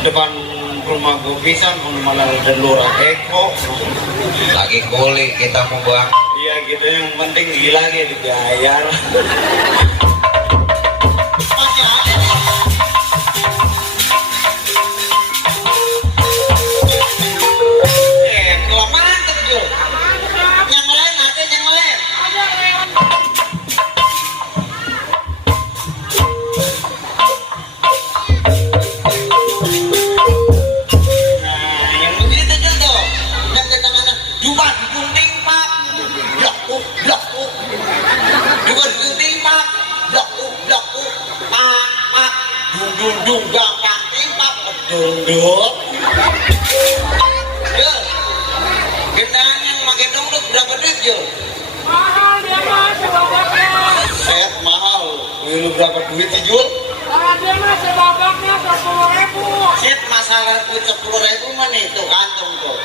depan rumah gue pisan malah ada lurah Eko lagi kulik kita mau bang. Iya gitu, yang penting gila dia dibayar. Kelamaan kecil yang lain ada yang lain. Dung gampang timpak dunduk. Yo, gendang yang makin dungduk berapa duit yo? Mahal dia mah sebabaknya. Set mahal. Lu berapa duit sih Jul? Dia mah sebabaknya 10.000. Set masalah duit 10.000 mah nih tuh kantong tuh.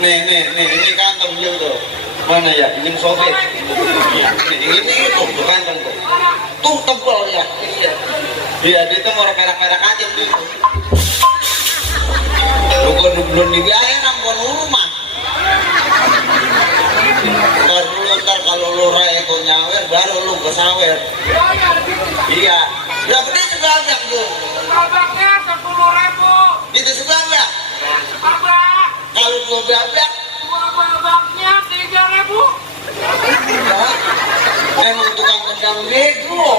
Nih ini kantong Jul tuh. Mana ya? Ini sobek. Ini tuh kantong tuh. Tuh tebal ya. Iya. Iya, dia tuh mau perak-perak aja tuh. Lu kan belum dibayar ampun rumah. Ntar kalau lu Eko nyawer baru lu ke sawer. Iya. Berapa dia sebabak tuh? Sebabaknya 10.000. Itu sebabak. Sebabak. Kalau dua babak. Dua babaknya 3.000. Emang tukang kendang bego.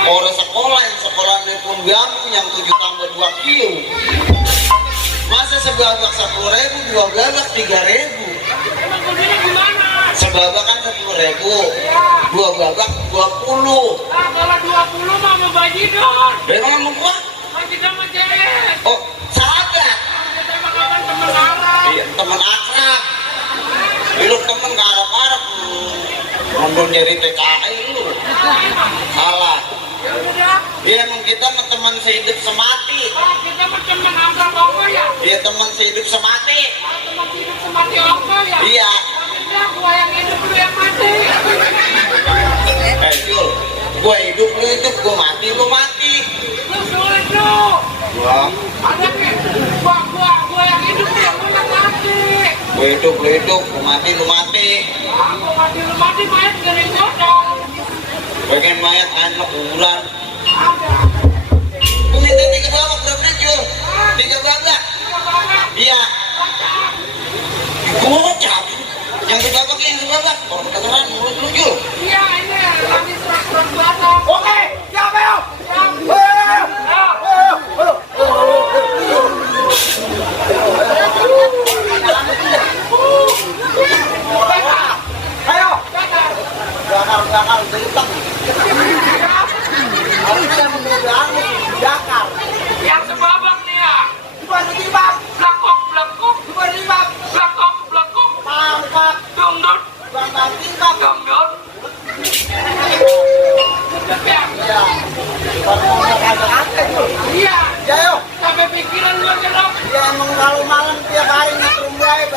Orang sekolah yang sekolahnya pun gampang yang 7 tambah 2 kilo. Masa sebabak 10.000, dua babak 3.000. Emang begini gimana? Sebabak kan 10.000, dua babak 20. Nah, kalau 20 mah mau bajidon. Memang sama gua? Bajidon sama cewek. Oh, sahabat. Kita mah kan temen arah. Iya, teman akrab. Lu temen ke Arab-Arab. Ngomong jadi TKI lu. Salah. Ya udah dah. Dia emang kita mah teman sehidup semati. Kita mah temen angka bongko ya. Dia teman sehidup semati. Teman hidup semati ongko ya. Iya. Udah gua yang hidup lu yang mati. Jul, gua hidup lu hidup, gua mati lu mati. Lu sulit lu. Gua Ada gua yang hidup lu yang mana mati. hidup lu hidup, gua mati lu mati. Gua mati lu mati mayat gering godong. Bagian mayat anak bulan. Ada. Punya tadi ke bawah berapa nih Jul? 3 babak. Iya. Gua ngocap. Yang sebabak yang sebabak. Kalau kedengeran mulut lu Jul. Iya ini lagi serak-serak batang. Oke, siap ya. Siap.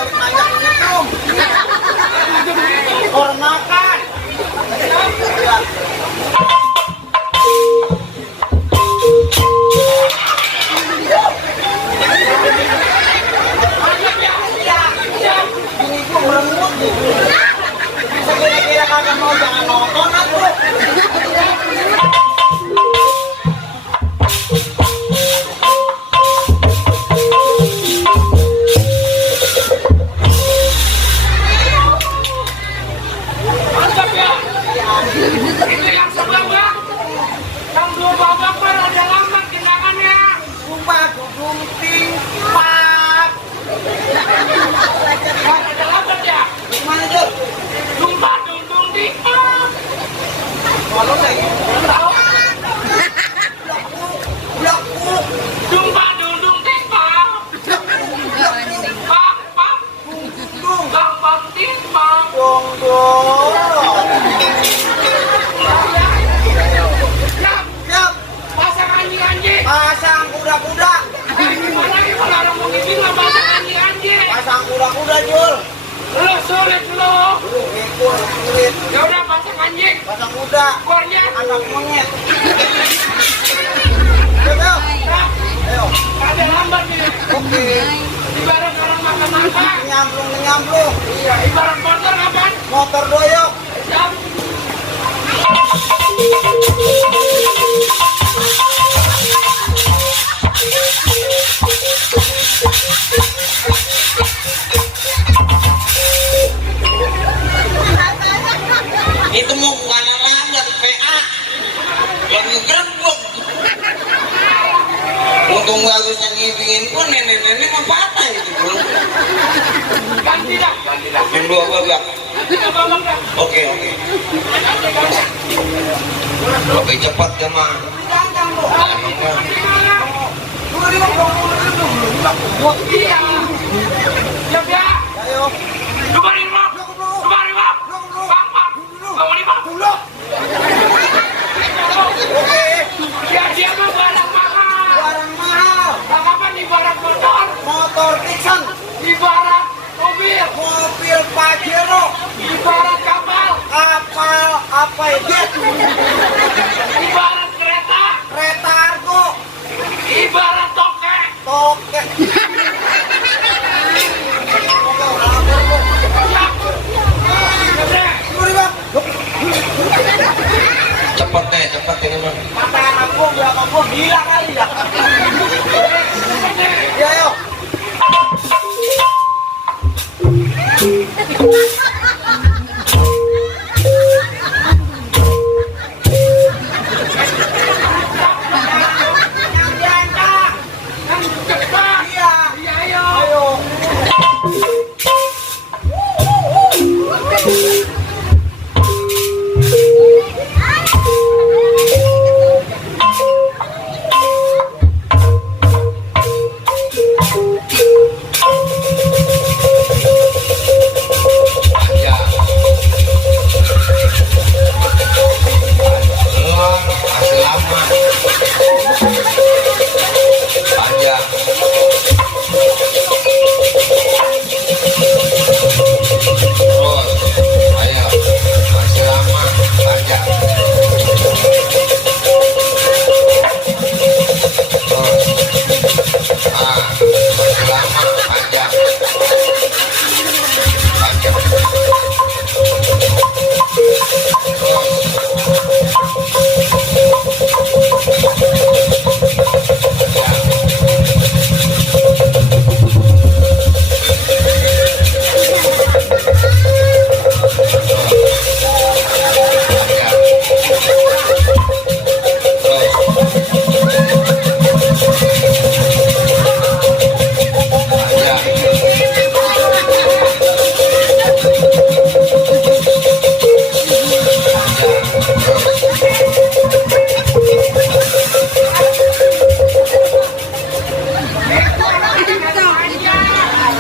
balik nanjak nyetrum. Orang makan. Ya. Ini gua meremut gitu. Bisa kira-kira kagak mau jangan nonton aku. Mantap ya. Ini yang sebelah bang. Yang dua babak kan ada lambat tendangannya. Sumpah dudung tingkat. Ada lambat ya. Gimana Jul? Sumpah dundung tiktok. Kalau lagi Tahu? blok. Sumpah dundung tiktok. Pak, pak, bang, bang tiktok. Dong. Siap, Siap. pasang anjing-anjing. Pasang kuda-kuda. Gimana nih kalau orang mau ngisi nggak pasang anjing-anjing? Pasang kuda-kuda Jul. Lo sulit lo. Ikut kulit. Ya udah pasang anjing. Pasang kuda. Kornya. Anak monyet. Ayo. Nah, Ayo. ada lambat nih. Oke. Ibarat orang makan-makan. Nyamplung. Iya, ibarat motor kapan? Motor doyok. Siap. Itu mau bukan lambat PA. Lagi gerbuk. Untung bagusnya ngibingin pun nenek-nenek mah patah itu bro. Ganti dah. Yang dua babak. Kita babak dah. Oke. Lebih cepat ya mah. Iya. Siap ya. Ayo. 25. 25. Bang, bang. Bang, 5. Oke. Dia mah barang mahal. Barang mahal. Bang apa nih barang motor? Motor Dixon. Ibarat mobil. Mobil Pajero. Ibarat kapal. Kapal apa jet. Ibarat kereta. Kereta argo. Ibarat tokek. Toke. Cepat ini mah. Mata anak gua berapa gua gila kali ya. Ya ayo. Yang diangkat. Yang cepat. Iya. Iya ayo. Ayo.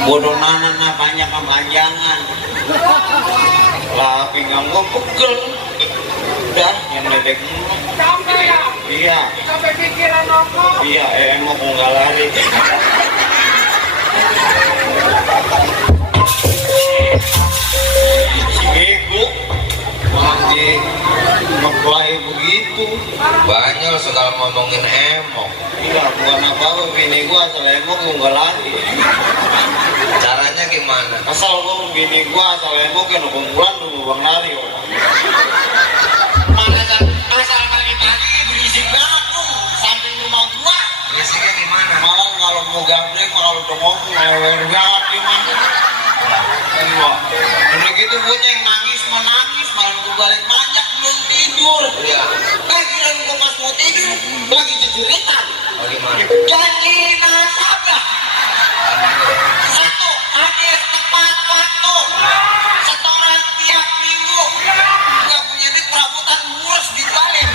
Bodoh nana banyak kepanjangan. Lah pinggang gua pegel. Udah yang bebek mulu. Capek ya? Iya. Sampai pikiran nongkrong. Iya, emang mau nggak lari. Banyak segala ngomongin emok. Iya, bukan apa-apa, bini gua asal emok gua nggak lari. Caranya gimana? Asal gua bini gua asal emok kan kumpulan dulu bang lari. Asal pagi-pagi berisik banget tuh, samping rumah gua. Berisiknya gimana? Malah kalau mau gambreng, kalau udah ngomong ngewer banget gimana? Udah gitu bunyi yang nangis menangis, malam gua balik manjak belum tidur. Iya. Kira gua pas mau tidur lagi jejuritan. Oh gimana? Janji nasabah. Satu hadir tepat waktu, setoran tiap minggu. Nggak punya duit perabotan ngurus dibalik.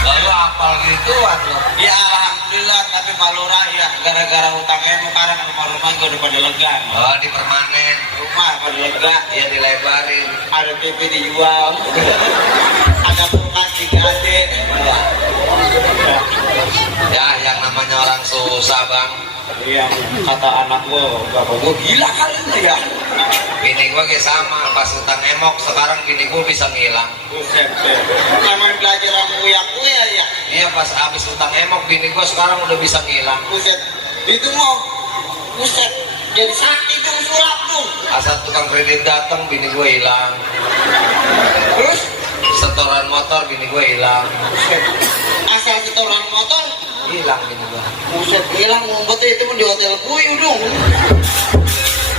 Lalu apal gitu lo? Ya alhamdulillah, tapi Pak Lurah ya gara-gara utangnya sekarang rumah-rumah gue udah pada lega. Oh di permanen. Rumah pada lega, Ya dilebarin. ada TV dijual, ada kulkas digade. Ya yang namanya orang susah bang. Yang kata anak gue, bapak gue gila kali ini ya. Bini gua kayak sama, pas utang emok sekarang bini gua bisa ngilang. Buset deh. Namanya belajar sama uya-uya ya. Iya pas habis utang emok bini gua sekarang udah bisa ngilang. Buset. Itu mau. Buset. Jadi sakit dong sulap dong. Asal tukang kredit datang bini gua hilang. Terus Setoran motor bini gua hilang. buset. Asal setoran motor. Hilang bini gua. Buset hilang ngumpet itu di hotel Puyu dong.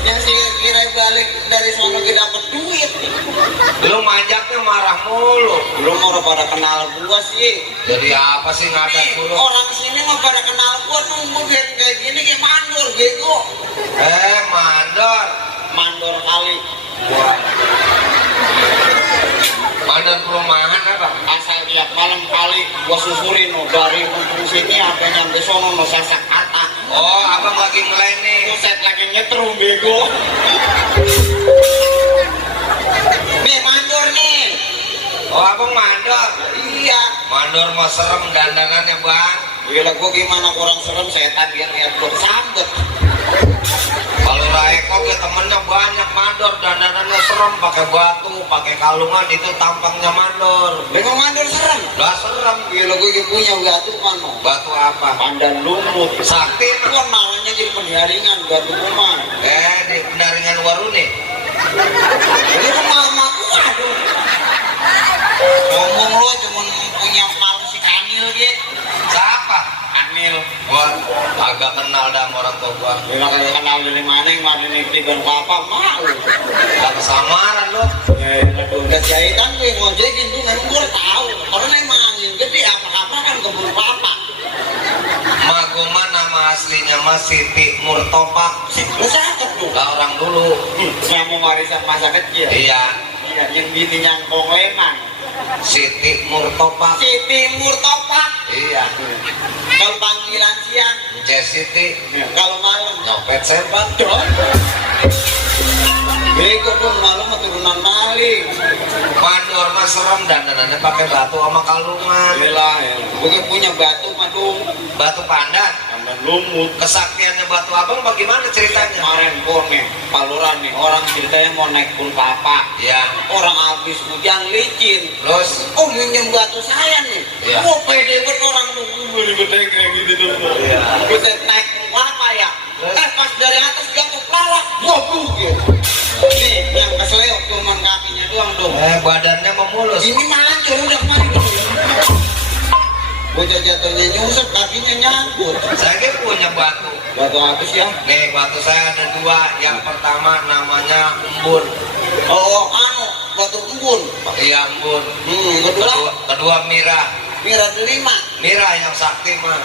Yang saya kira balik dari sana gak dapet duit. Lu manjaknya marah mulu. Belum orang pada kenal gua sih. Jadi apa sih ngadat Nih, mulu? orang sini mah pada kenal gua nunggu biar kayak gini kayak mandor bego. Mandor. Mandor kali. Wah. Mandor perumahan apa? Asal tiap malam kali gua susurin no, dari ujung sini sampai nyampe sono no sasak kata. Oh abang lagi ngeleni. Buset lagi nyetrum bego. Nih mandor nih. Oh abang mandor. Iya. Mandor mah serem dandanannya bang. Gila gua gimana kurang serem setan dia lihat gua sambet. Kalau Raeko ke temennya banyak mandor dandanannya serem, pakai batu, pakai kalungan itu tampangnya mandor. Memang mandor serem. Udah serem. Gila gua punya batu mano. Batu apa? Pandan lumut. Sakti. Gua namanya jadi penjaringan batu kuman. Di pendaringan Waruni. Ini rumah gua aduh. Ngomong lo cuman punya malu si Kanil gitu. Siapa? Kanil. Gua agak kenal dah sama orang tua gua. Bila kaya kenal dari mana yang madu nih dan papa malu. Gak kesamaran lo. Udah jahitan gue ngojekin tuh memang gue tahu. Karena emang angin gede apa-apa kan kebun papa. Mak gua mah nama aslinya mah Siti Murtopak. Lu cakep tuh. Lah orang dulu. Yang mau warisan masa kecil. Iya. Iya, yang bininya Kong Leman. Siti Murtopak. Si Timur Topak. Iya. Kalau panggilan siang. C Siti. Ya, kalau malam. Nyopet sepan. Bego dong malam mah turunan maling. Mandor mah serem dandanannya pakai batu sama kalungan. Gila ya. Gue punya batu mah dong. Batu pandan. Pandan lumut. Kesaktiannya batu abang bagaimana ceritanya? Kemarin pun nih, Paluran nih, orang ceritanya mau naik pun papa. Ya. Orang habis hujan licin. Terus? Oh minjem batu saya nih. Iya. Wah pede banget orang nunggu gede kayak gitu dulu. Iya. Kita naik kelapa ya. Pas dari atas jatuh pelawak. Wah gitu. Nih yang keseleo cuman kakinya doang dong. Badannya memulus. Ini mah hancur udah kemarin. Bocah jatuhnya nyusut, kakinya nyangkut. Saya punya batu. Batu habis ya. Nih batu saya ada dua. Yang pertama namanya embun. Oh, batu embun. Iya embun. Kedua Mira. Mira delima. Mira yang sakti mah.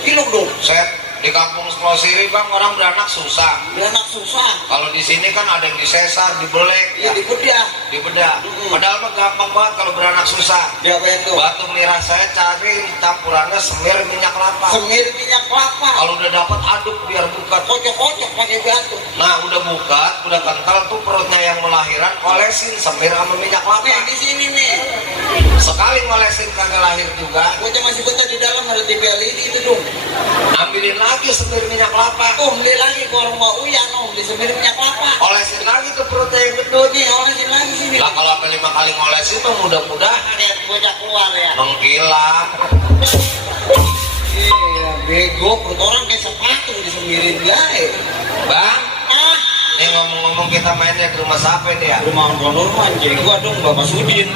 Kilo dong. Set di kampung Sepulau Siri bang orang beranak susah. Beranak susah. Kalau di sini kan ada yang disesar, dibelek, Iya dibedah. dibedah. Padahal mah gampang banget kalau beranak susah. Diapain tuh? Batu Mira saya cari campurannya semir minyak kelapa. Semir minyak kelapa. Kalau udah dapat aduk biar buka. Kocok-kocok pakai batu. Nah udah buka, udah kental tuh perutnya yang melahiran, olesin semir sama minyak kelapa. Nih di sini nih. Sekali ngolesin kagak lahir juga. Bocah masih betah di dalam ada TV LED itu dong. Ambilin lagi semir minyak kelapa. Oh beli lagi ke orang mau uya no beli semir minyak kelapa. Olesin lagi tuh perut teh yang gendut nih, olesin lagi sini. Lah kalau sampai 5 kali ngoles itu mudah-mudahan Lihat bocah keluar ya. mengkilat. Iya, bego, perut orang kayak sepatu disemirin gae. Bang, Ah, ini ngomong-ngomong kita mainnya di rumah siapa ini ya? Rumah Om Norman, jadi gua dong Bapak Sudin.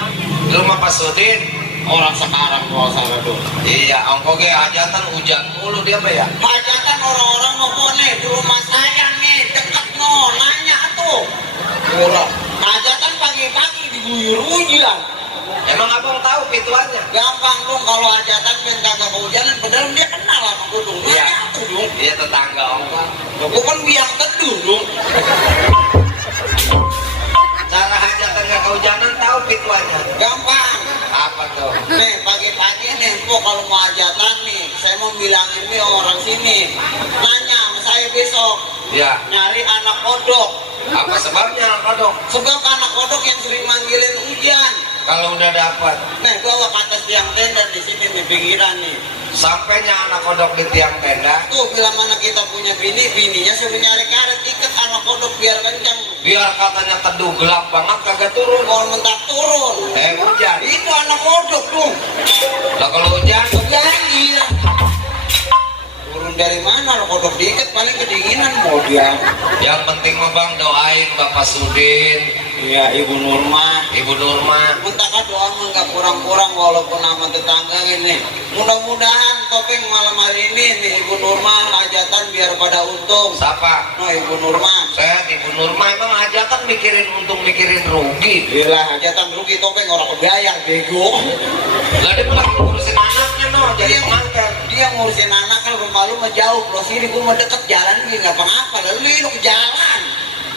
Di rumah Pak Sudin. Orang sekarang kalau salah dong. Iya, ongko ge hajatan hujan mulu dia apa ya? hajatan orang-orang mau nih di rumah saya nih, deket no, nanya tuh. Murah. Hajatan pagi-pagi diguyur hujan. Emang abang tahu pituannya? Gampang dong kalau hajatan yang kagak kehujanan, padahal dia kenal sama gue dong. Iya. Nanya tuh dong. Iya tetangga ongko. Gue kan biang teduh dong. Cara hajatan gak kehujanan tahu pituannya? Gampang. Apa tuh? Nih pagi-pagi nih, kok kalau mau hajatan nih, saya mau bilangin nih orang sini. Nanya sama saya besok, Ya, nyari anak kodok. apa sebabnya kodok? Sebab anak kodok yang sering manggilin hujan. Kalau udah dapat, Nih bawa ke atas tiang tenda di sini nih, pinggiran nih. sampainya anak kodok di tiang tenda, Tuh bila mana kita punya bininya suruh nyari karet ikat anak kodok biar kencang. biar katanya teduh gelap banget kagak turun. Kalau mentak turun. Hujan. Itu anak kodok dong. Lah kalau hujan, Banjir. Turun dari mana anak kodok diikat paling kedinginan mau dia. yang penting mah bang doain Bapak Sudin, Iya, Ibu Nurma. Ibu Nurma. Mentaka doa mah nggak kurang-kurang walaupun nama tetangga ini. Mudah-mudahan topeng malam hari ini nih Ibu Nurma hajatan biar pada untung. Siapa? Nah Ibu Nurma. Saya Ibu Nurma emang hajatan mikirin untung mikirin rugi. Gila hajatan rugi topeng orang kebayang bego. Lah dia lagi ngurusin anaknya no, jadi Dia pengantin. dia ngurusin anak kan rumah lu mah jauh, kalau sini gua mah deket jalan dia nggak apa-apa, lalu lu ke jalan.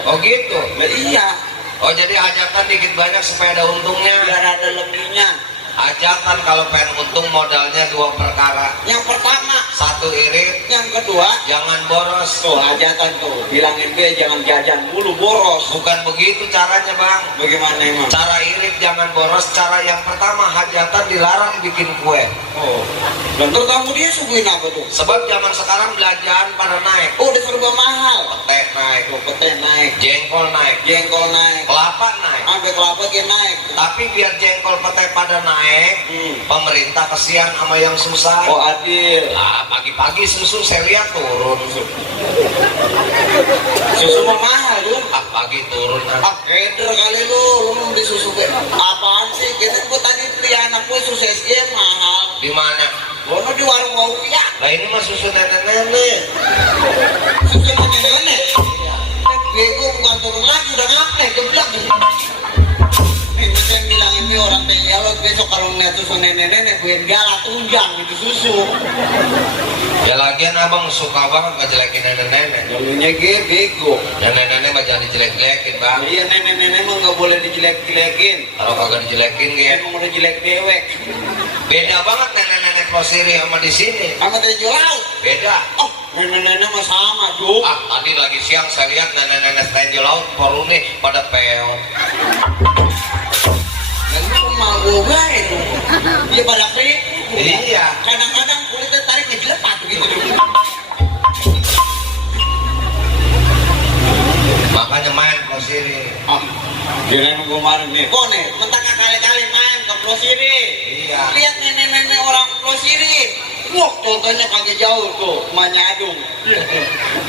Oh gitu. Nah, iya, Oh jadi hajatan dikit banyak supaya ada untungnya. biar ada lebihnya. Hajatan kalau pengen untung modalnya 2 perkara. Yang pertama, Satu irit, yang kedua, jangan boros. tuh hajatan tuh, bilangin dia jangan jajan dulu boros. Bukan begitu caranya bang. Bagaimana emang? Cara irit jangan boros. Cara yang pertama hajatan dilarang bikin kue. Oh, dan terus kamu dia suguhin apa tuh? Sebab zaman sekarang belanjaan pada naik. Oh, udah serba mahal. Pete naik, Tuh pete naik, jengkol naik, jengkol naik, kelapa naik. sampai kelapa dia naik. Tapi biar jengkol pete pada naik, Hmm. pemerintah kesian sama yang susah. Oh adil. Lah pagi-pagi susu saya lihat turun. Susu mah mahal dong. Pagi turun. Ah, keder kali lu mau beli susu kayak apaan sih? Kira gua tadi beli anak gua susu SG mahal. Di mana? Gua di warung mau ya. Lah ini mah susu nenek-nenek. Susu nenek-nenek. Bego bukan turun lagi udah ngapain geblak. Ini saya bilang ini orang tanya lo besok kalau ngeliat susu nenek-nenek gue galak tunjang itu susu. Ya lagian abang suka banget ngejelekin nenek-nenek. Dulunya gue bego. Nenek-nenek mah jangan dijelek-jelekin bang. Iya nenek-nenek mah nggak boleh dijelek-jelekin. Kalau kagak dijelekin gitu. Emang udah jelek dewek. Beda banget nenek-nenek Posiri sama di sini. Sama Tejo Laut. Beda. Oh, nenek-nenek mah sama, Juk. Tadi lagi siang saya lihat nenek-nenek Tenjo Laut Poruni pada peot. Dan itu mah gue bae tuh. Dia pada pelit. Iya. Kadang-kadang kulitnya tarik ngejelepat gitu. Makanya main Posiri. Ah, gila gue kemarin nih. Kok nih, mentang kali-kali main ke Pulau Siri. Iya. Lihat nenek-nenek orang Pulau Siri. Wah, contohnya kagak jauh tuh, emaknya Adung.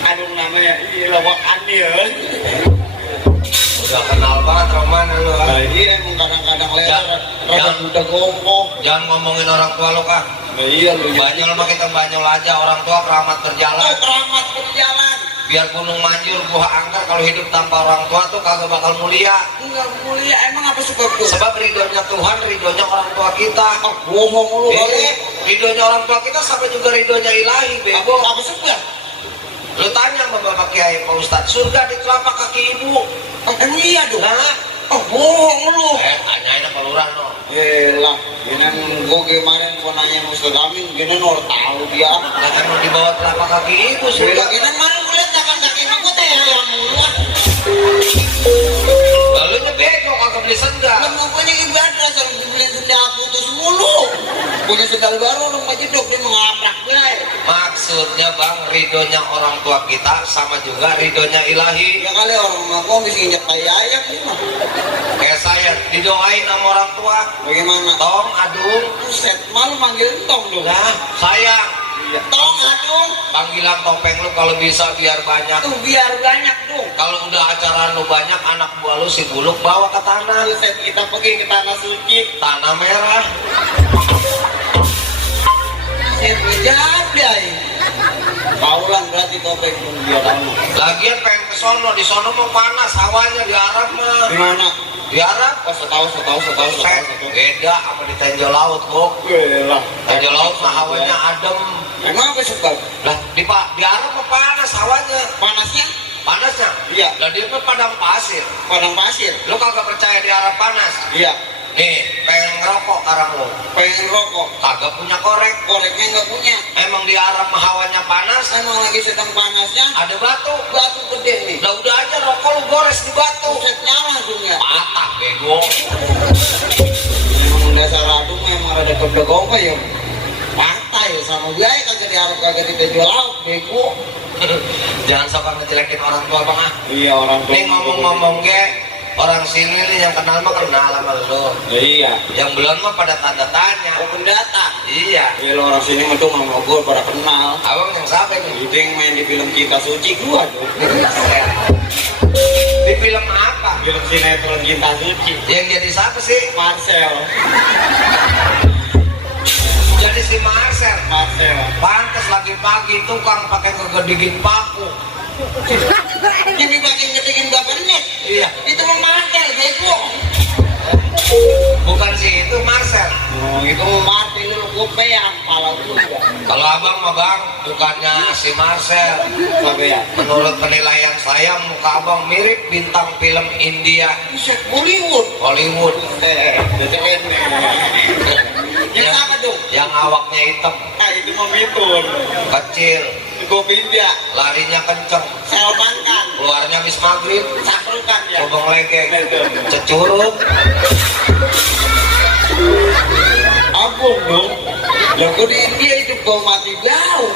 Adung namanya, iya lawakan dia. Udah kenal banget Roman lu. Nah, iya emang kadang-kadang leher, rada udah gopoh. Jangan ngomongin orang tua lu kan. Nah, iya lu. Banyol mah kita banyol aja, orang tua keramat berjalan. Oh, keramat berjalan. Biar gunung manjur buah angker kalau hidup tanpa orang tua tuh kagak bakal mulia. Enggak mulia, emang apa sebab tuh? Sebab ridhonya Tuhan, ridhonya orang tua kita. Ah, bohong lu kali. Ridhonya orang tua kita sampai juga ridhonya ilahi, bego. Apa sebab? Lu tanya sama Bapak Kiai Pak Ustadz, surga di telapak kaki ibu. Emang iya dong? Nah, Oh, bohong lu. tanyain apa lurah no. Yelah, gini gue kemarin mau nanya Ustaz Amin, gini nol tahu dia. Nah, emang di bawah telapak kaki ibu Surga surga. gini kemarin gue liat jangan kaki aku teh yang mulu. Lalu bego kagak beli sendal. Kan pokoknya ibadah sampai dibeliin sendal putus mulu. Punya sendal baru orang mah jedok dia mengelaprak gue. Maksudnya bang, ridhonya orang tua kita sama juga ridhonya ilahi. Ya kali orang mako bisa injak tai ayam nih mah. Kayak saya didoain sama orang tua, Bagaimana? tong adung. Buset, malu manggil tong dong. Nah sayang, Iya. Tong adung. panggilan topeng lu kalau bisa biar banyak. Tuh biar banyak dong. Kalau udah acara lu banyak, anak buah lu si buluk bawa ke tanah. Buset, kita pergi ke tanah suci. Tanah merah. Buset, jadi. Kaulan berarti topeng pun dia tahu. Lagian pengen ke sono, di sono mau panas hawanya, di Arab mah. Di mana? Di Arab Oh, setahu. set beda sama di Tenjo Laut kok. Lah. Tenjo Laut mah hawanya adem. Emang apa suka? Lah di Arab mah panas hawanya. Panasnya? Panasnya? Iya. Lah dia mah padang pasir. Padang pasir. Lu kagak percaya di Arab panas? Iya. Nih, pengen ngerokok sekarang lu. Pengen rokok. Kagak punya korek. Koreknya nggak punya. Emang di Arab mah hawanya panas, Emang lagi sedang panasnya. ada batu. Batu gede nih. Lah udah aja rokok lu gores di batu. Buset, nyala langsung ya. Patah bego. Emang dasar adung emang rada kebegong kok ya. Patah ya sama biaya kagak diarep kagak dijual laut bego. Jangan suka ngejelekin orang tua bang ah. Iya orang Nih ngomong-ngomong ge, orang sini nih yang kenal mah kenal sama lu. Iya. Yang belum mah pada tanda tanya. Oh pendatang. Iya. Iya lo orang sini mah tuh sama gue pada kenal. Abang yang siapa nih? Itu yang main di film Cinta Suci gua tuh. Di film apa? Film sinetron Cinta Suci. Yang jadi siapa sih? Marcel. Jadi si Marcel. Marcel. Pantes lagi pagi tukang pakai kegedigin paku. Jadi pakai ngedegin bapak net. Iya. Itu mah Marcel bego. Bukan sih itu Marcel. Oh itu mah Marcel lu gue peyang pala juga. Kalau abang mah bang, bukannya si Marcel. Sampai ya. Menurut penilaian saya muka abang mirip bintang film India, Buset Bollywood. Hollywood. Jadi yang apa dong? Yang awaknya hitam, Ah itu mah mitun. kecil, Gue pindah. larinya kenceng, Selbankan. keluarnya habis maghrib, Sakrukan ya. lubang legeng, cecurut. Ampun dong. Lah gue di India itu gue mati jauh.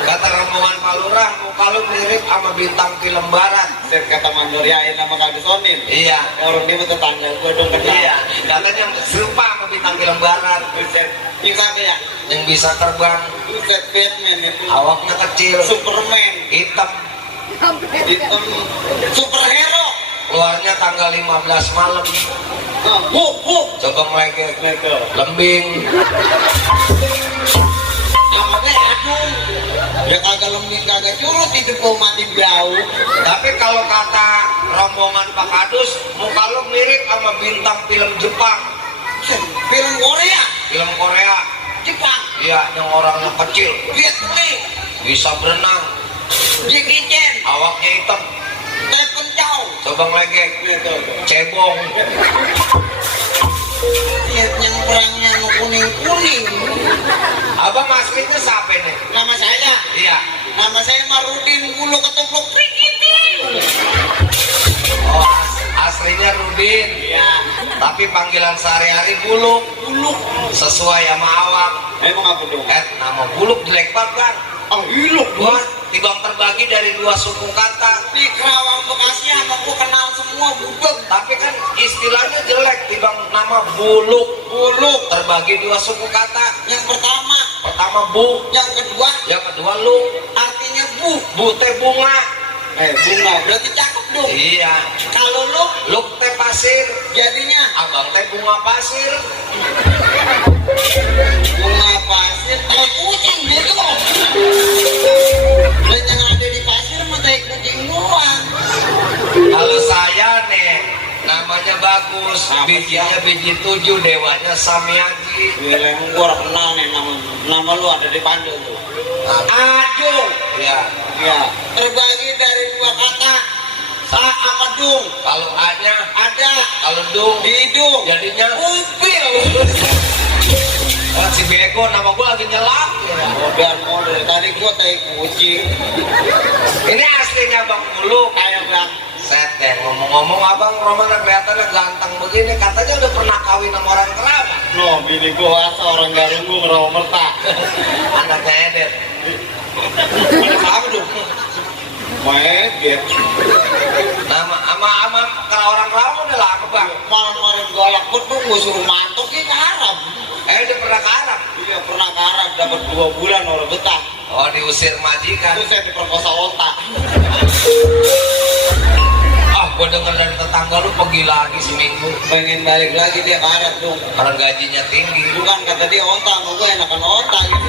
Kata rombongan Pak Lurah, muka lu mirip sama bintang film barat. Set kata Mandoriain sama Kak Sonin. Iya, Orang dia mah tetangga gue dong kenal. iya. Katanya serupa sama bintang film barat. Buset. Yang sampai ya. Yang bisa terbang, Buset Batman itu. awaknya kecil, Superman. hitam, Hitam. Superhero. keluarnya tanggal 15 malam. Nah, buk. Coba melegek, Betul. lembing. Namanya adung. Ya kagak lembing kagak curut hidup gue mati jauh. Tapi kalau kata rombongan Pak Kadus, muka lu mirip sama bintang film Jepang, Film Korea. film Korea. Jepang. Iya, yang orangnya kecil, Vietnam. bisa berenang, Jackie Chan. awaknya hitam. Stephen Chow. Coba melegek, Betul. cebong. Lihat yang perangnya kuning-kuning. Abang aslinya siapa nih? Nama saya. Iya. Nama saya Marudin Bulu Ketupluk Prigiting. Oh, aslinya Rudin. Iya. Tapi panggilan sehari-hari Buluk. Buluk. Sesuai sama awak. Emang apa dong? Nama Buluk jelek banget kan? Oh, hiluk. Wah, tibang terbagi dari dua suku kata. Di Kerawang Bekasi sama gua kenal semua budeg. Tapi kan istilahnya jelek, tibang nama Buluk. Buluk. Terbagi dua suku kata. Yang pertama. Pertama bu, Yang kedua. yang kedua lu. Artinya bu. Bu teh bunga. Bunga. Berarti cakep dong. Iya. Kalau lu. Lu teh pasir. Jadinya. Abang teh bunga pasir. Bunga pasir. Tai kucing gitu. Dan yang ada di pasir mah tai kucing doang. Kalau saya nih, namanya bagus. Bijinya biji 7, dewanya Samyagi. Gila, emang gua orang kenal nih nama lu ada di Pandu tuh. Ajung. Ya. Ya. Terbagi dari dua kata. Sa sama dung. Kalau A-nya Ada. kalau dung Di hidung. jadinya Upil. oh, si bego nama gua lagi nyelap ya. Model tadi gua tai kucing. Ini aslinya Bang Bulu. Kayak bang. Set deh, ngomong-ngomong abang Roman kelihatannya ganteng begini, katanya udah pernah kawin sama orang Kerawang. No, bini gua asa orang Garung gua ngerawa merta. Anaknya Edet. Apa dong? Meget. Ama kalau orang Kerawang udah lama bang. Malam-malam galak betul, gue suruh mantok ke Arab. Dia pernah ke Arab. Iya pernah ke Arab, dapat 2 bulan orang betah. Oh diusir majikan. Terus saya diperkosa otak. Gue denger dari tetangga lu pergi lagi seminggu. Pengen balik lagi dia ke Arab dong. Karena gajinya tinggi. Bukan kata dia otak, gue enakan otak gitu.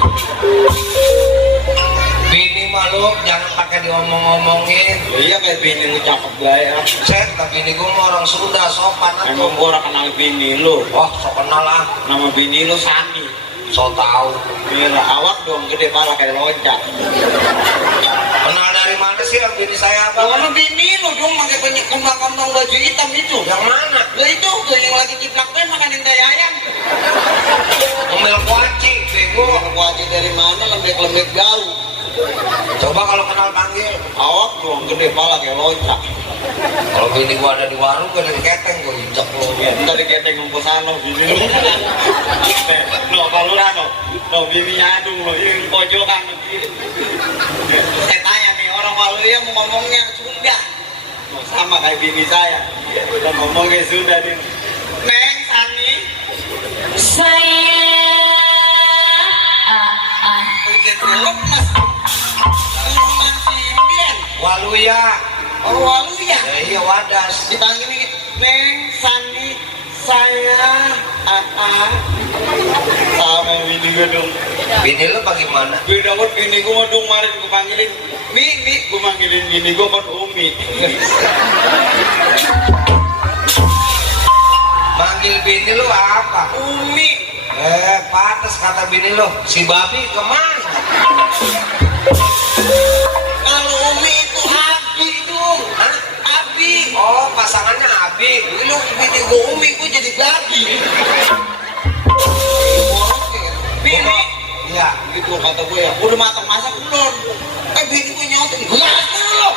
Bini mah lu jangan pakai diomong-omongin. Iya kayak bini lu cakep gaya. Cek, tapi bini gue mah orang Sunda sopan Emang gue orang kenal bini lu. Wah, so kenal lah. Nama bini lu Sani. So tahu. Iya awak dong gede pala kayak loncat. Kenal dari mana sih yang bini saya apa? Kalau bini lu dong pakai banyak kembang-kembang baju hitam itu. Yang mana? Lo itu tuh yang lagi ciplak pen makanin tai ayam. Ngemil kuaci, bego. Wajah dari mana lembek-lembek jauh. Coba kalau kenal panggil. Awak dong gede pala kayak loncat. Kalau bini gua ada di warung, gua dari keteng, gua injak lu. Ya, tadi keteng ngumpul sana bini lu. No, kalau no, bininya adung lo, ini pojokan. Saya tanya nih, orang Waluya mau ngomongnya Sunda. No, sama kayak bini saya. Kita ngomongnya Sunda nih. Neng, Sani. Saya Begitu lemas. Turunan Sibian. Waluya. Oh, Waluya. Ya iya wadas. Dipanggil nih, Neng, Sandi, saya, sama bini gue dong. Bini lu bagaimana? Gue dapet bini gue dong kemarin gue panggilin Mi, gue manggilin bini gue kan Umi. Manggil bini lu apa? Umi. Pantes kata bini lu, si babi kemana? Kalau Umi itu Abi dong. Hah? Abi. Oh, pasangannya Abi. Lu bini gue Umi, gue jadi babi. Bini. Iya. Gitu kata gue ya, udah matang masak belum? Bini gue nyautin, gue dulu.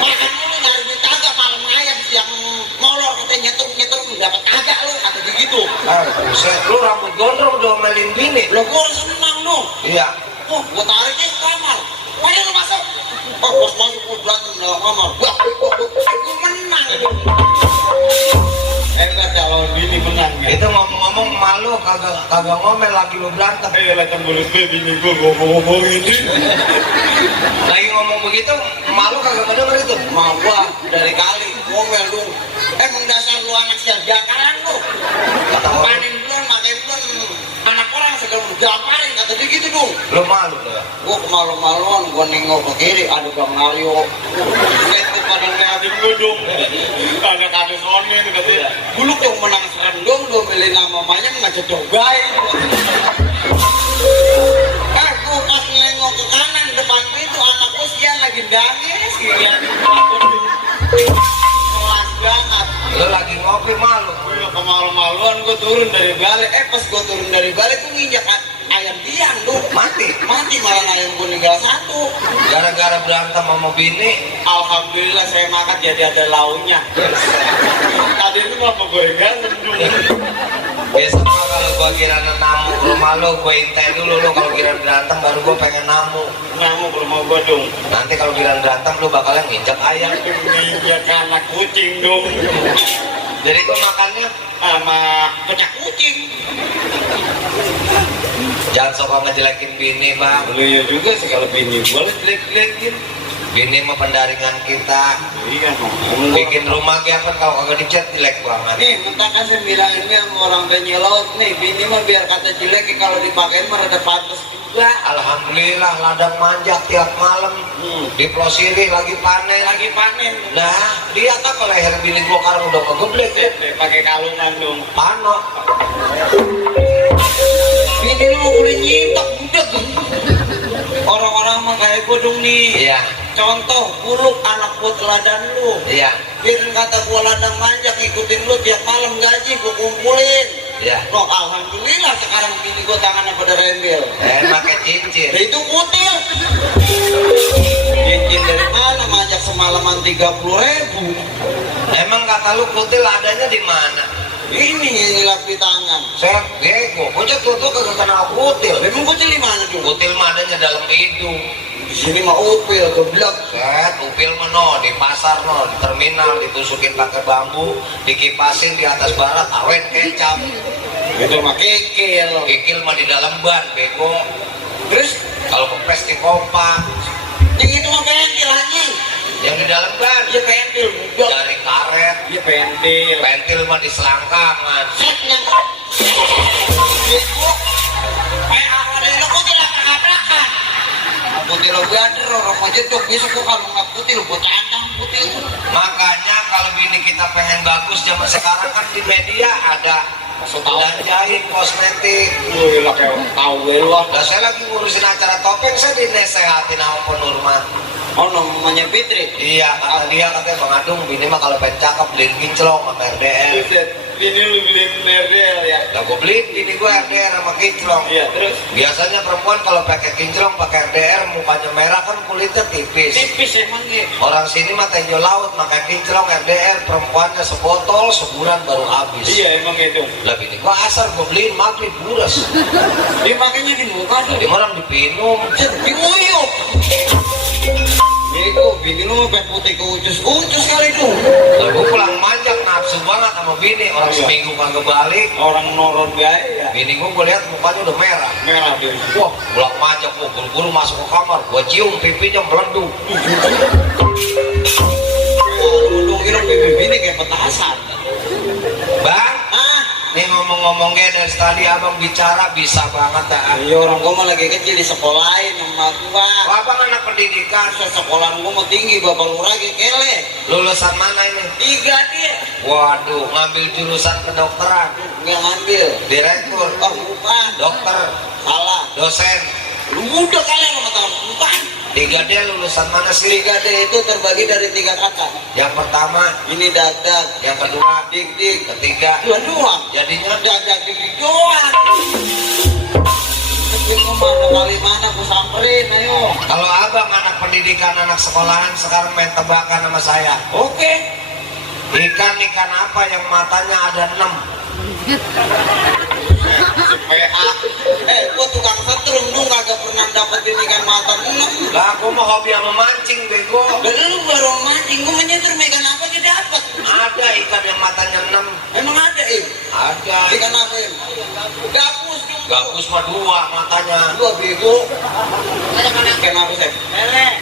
Makan dulu nyari duit kagak malam ayam yang molor katanya nyetur dapat kagak lu kata begitu. Buset, lu rambut gondrong udah omelin bini. Lo gue senang dong. Iya. Oh, gue tariknya ke kamar. Mana lu masuk? Oh, bos masuk gue berantem dalam kamar. Gue menang. Hebat kalau bini menang ya. Itu ngomong-ngomong malu kagak ngomel lagi lu berantem. Lah kan mulut gue bini gue ngomong-ngomongin. Lagi ngomong begitu malu kagak kedenger itu. Mau gua dari kali ngomel lu. Emang dasar lu anak sial jakaran lu. Panen belum, makan belum. Anak orang segala jakarin kata dia gitu dong. Lu malu dah. Gua kemalu-maluan, gua nengok ke kiri, ada Bang Mario. Lihat tuh pada ngeliatin gua dong. Ada kade sonen katanya. Buluk dong menang serem dong, dua beli nama mamanya ngajak dogai. Gua pas nengok ke kanan depan itu anak gua siang lagi nangis, lihat kelas banget. Lu lagi ngopi malu. Gua kemalu-maluan gua turun dari balik. Pas gua turun dari balik gua nginjak ayam tiang dong. Mati. Malah ayam gua tinggal satu. Gara-gara berantem sama bini. Alhamdulillah saya makan jadi ada launya. Tadi itu apa gorengan dong. Biasa mah kalau gua kira namu ke rumah lu, gua intai dulu lu kalau kira berantem baru gua pengen namu. Namu ke rumah gua dong. Nanti kalau kira berantem lu bakalan nginjak ayam. Nginjak anak kucing dong. Jadi gua makannya Sama pecah kucing. jangan sok ngejelekin bini bang. Lu ya juga sih kalau bini gua jelek-jelekin. Bini mah pendaringan kita. Iya, Bikin rumah kayak apa kalau kagak dicat jelek banget. nih, minta kasih bilangnya sama orang penyelot nih, bini mah biar kata jelek kalau dipakai mah rada pantas juga. Alhamdulillah ladang manjak tiap malam. Di Plosiri lagi panen. Lagi panen. Nah, lihat apa leher bini gua sekarang udah kegeblek ya. Pakai kalungan dong. Pano. Bini lu boleh nyintak budak. Orang-orang mah kayak gua dong nih. Iya. Contoh, buluk anak gua teladan lu. Iya. Biarin kata gua ladang manjak ngikutin lu tiap malam gaji gua kumpulin. Iya. Loh, alhamdulillah sekarang bini gua tangannya pada rembel. Pakai cincin. Nah, itu kutil. Cincin dari mana manjak semalaman 30.000. Emang kata lu kutil adanya di mana? Ini ngilap di tangan. Saya bego. Bocah tuh kagak kenal kutil. Memang kutil di mana tuh? Kutil mah adanya dalam hidung. Di sini mah upil, geblek. Set, upil mah di pasar di terminal ditusukin pakai bambu, dikipasin di atas barat, awet kecap. Itu mah kikil. Kikil mah di dalam ban, bego. Terus Kalau kempes di kompak, yang itu mah pentil anjing. yang di dalam ban, Iya pentil, budak. dari karet, Iya pentil. pentil mah di selangkangan. Set yang bego. Ada yang aku tidak katakan. Putih lo gader, orang aja tuh besok gua kalau nggak putih lo buat tantang putih. Makanya kalau bini kita pengen bagus zaman sekarang kan di media ada dan jahit kosmetik. Wih lah kayak tahu gue lu. Nah, saya lagi ngurusin acara topeng, saya dinesehatin sama penurma. Oh namanya Fitri. Iya, kata dia katanya Bang Adung, bini mah kalau pengen cakep beliin kinclong sama RDR. Ini lu beliin merdel ya. Nah, gue beliin bini gue RDR sama kinclong. Iya terus. Biasanya perempuan kalau pakai kinclong pakai RDR mukanya merah kan kulitnya tipis. Tipis emang nih. Orang sini mah tenjo laut pakai kinclong RDR, perempuannya sebotol sebulan baru habis. Iya emang itu. Lah bini gue asar gue beliin maghrib buras. Dia makanya di muka tuh. Jadi orang dipinum. Di nguyuk. Bego, bini lu mau putih ke ucus kali tuh. Lah gue pulang manjak nafsu banget sama bini, orang seminggu kagak balik. Orang noron gaya ya. Bini gue lihat mukanya udah merah. Merah dia. Wah, pulang manjak gue buru-buru masuk ke kamar, gue cium pipinya meleduk. Udung hidup bini kayak petasan. Bang, Ah, nih ngomong-ngomongnya dari tadi abang bicara bisa banget dah. iya orang gua mah lagi kecil di sekolahin sama gua. Oh, abang anak pendidikan, Sekolah gua mau tinggi, bapak lurah kele. lulusan mana ini? 3 dia. Waduh, ngambil jurusan kedokteran, Nggak ngambil. direktur, Oh bukan. dokter, Salah. dosen. Lu udah kalian sama tahun. Bukan. 3D lulusan mana sih? 3D itu terbagi dari 3 kata. Yang pertama, Ini dag-dag, yang kedua, dik-dik, ketiga. dua doang. Jadinya Dag-dag dik-dik doang. Tapi lu mana kali mana gua samperin, ayo. kalau abang anak pendidikan, anak sekolahan sekarang main tebakan sama saya. Oke. Ikan apa yang matanya ada 6? PA. Gua tukang setrum, lu kagak pernah dapetin ikan mata 6. Lah, aku mau hobi sama mancing, bego. Dan lu baru mancing, gua menyetrum ikan apa aja dapet. Ada ikan yang matanya 6. Emang ada, Ada. ikan apa, Gabus dong. Gabus mah 2 matanya. Gua bego. Ikan apa, Sep?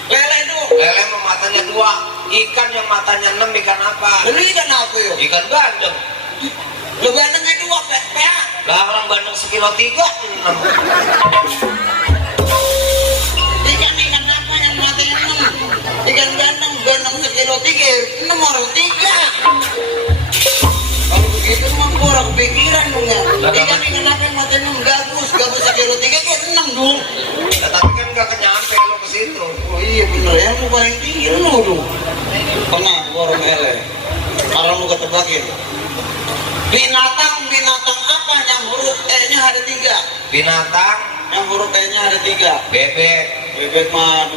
Lele dong. Lele mah matanya 2. Ikan yang matanya 6 ikan apa? Lu ikan apa, yuk? Ikan bandeng. Lu gantengnya 2, PA. Lah, orang bandeng sekilo 3, 6. Ikan apa yang matanya 6? Ikan ganteng sekilo 3, 6 orang 3. Kalau begitu mah gua orang kepikiran dong ya. Ikan apa yang matanya 6? Gabus sekilo 3 kayak 6 dong. Nah, tapi kan gak kenyampe lo ke situ. Oh iya bener ya, lu paling tinggi lu dong. Tenang, gua orang ele. Kalau lu ketebakin. Binatang apa yang huruf E-nya ada 3? Binatang, Yang huruf E-nya ada 3. bebek, Bebek mah 2,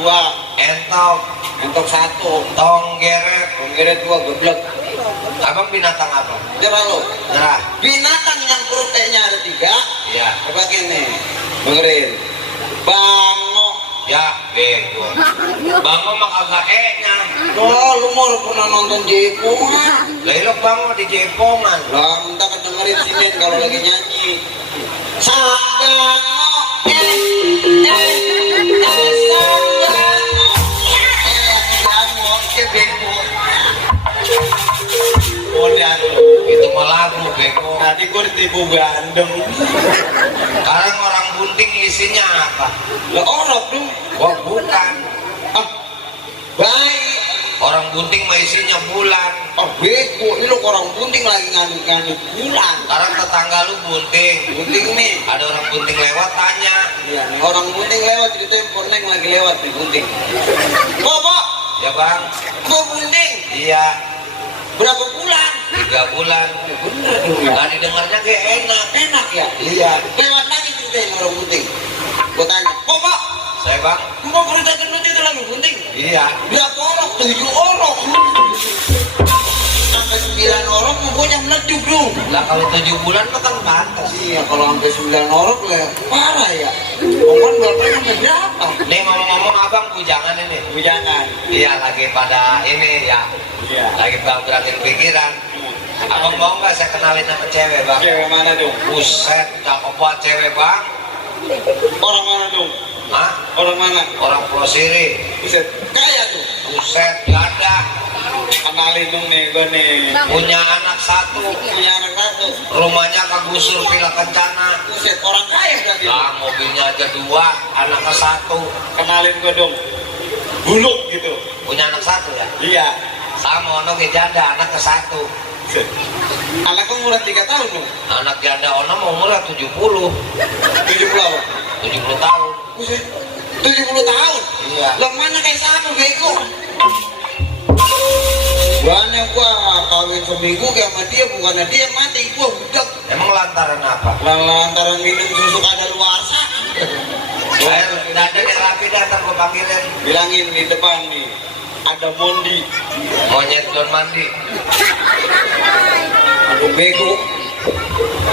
entok, entok 1, tonggeret. penggeret 2, geblek. Abang binatang apa? Nyerah lo. Nah, Binatang yang huruf E-nya ada 3, iya. tebakin nih. Dengerin. Bango. Ya, bego. Bango mah kagak E-nya. Oh, lu mau pernah nonton Jepongan? Lah ilok bango di Jepongan. Lah, minta kedengerin sini kalau lagi nyanyi. Sanggango, sanggango, bego. Udah, Itu mah lagu, bego. tadi gue ditipu gandeng. Sekarang orang bunting isinya apa? Lah orok dong. Wah, bukan. Ah, baik. Orang bunting mah isinya bulan. Oh bego, ini lo orang bunting lagi nganut bulan. Sekarang tetangga lu bunting. Bunting nih. Ada orang bunting lewat tanya. Iya, nih orang bunting lewat di tempo neng lagi lewat nih bunting. Bapak, Ya bang? mau bunting Iya. berapa bulan? 3 bulan. Bener dong ya. Nah didengarnya kayak enak. Enak ya. Iya. Lewat lagi ceritain orang bunting. Gue tanya, Bapak, Saya bang? mau kerja gendut itu lagi bunting? Iya. Berapa orang? 7 orang. Sampai 9 orang mau gue yang meleduk dong. Lah kalau 7 bulan mah kan pantas. Iya, kalau sampai 9 orang lah parah ya. Bukan bapaknya berapa? Nih ngomong-ngomong abang bujangan ini. Bujangan. Iya, lagi pada ini ya. Iya. Lagi beratin pikiran. Abang mau nggak saya kenalin sama cewek, Bang? Cewek mana dong? Buset, cakep banget cewek, Bang. Orang mana dong? Hah? Orang mana? Orang Pulau Siri. Buset, kaya tuh. Buset, gada. Kenalin dong nih, gue nih. Punya anak satu. Punya anak satu. Rumahnya kegusur Villa Kencana. Buset, orang kaya berarti. Lah, mobilnya aja 2, anaknya 1. Kenalin gue dong. Buluk gitu. Punya anak 1 ya? Iya. Sama ono janda, anaknya 1. Buset. Anakku umur 3 tahun dong. Anak janda ono mau umurnya 70. 70 apa? 70 tahun. Buset. 70 tahun? Iya. Lah mana kayak sama bego? Banyak gua kawin seminggu kayak sama dia, bukannya dia mati, gua budak. Emang lantaran apa? Lantaran minum susu kadaluarsa. Saya udah ada yang rapi datang gua panggilin. Bilangin di depan nih, ada Mondi. Monyet don mandi. Aduh bego.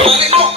Balik kok.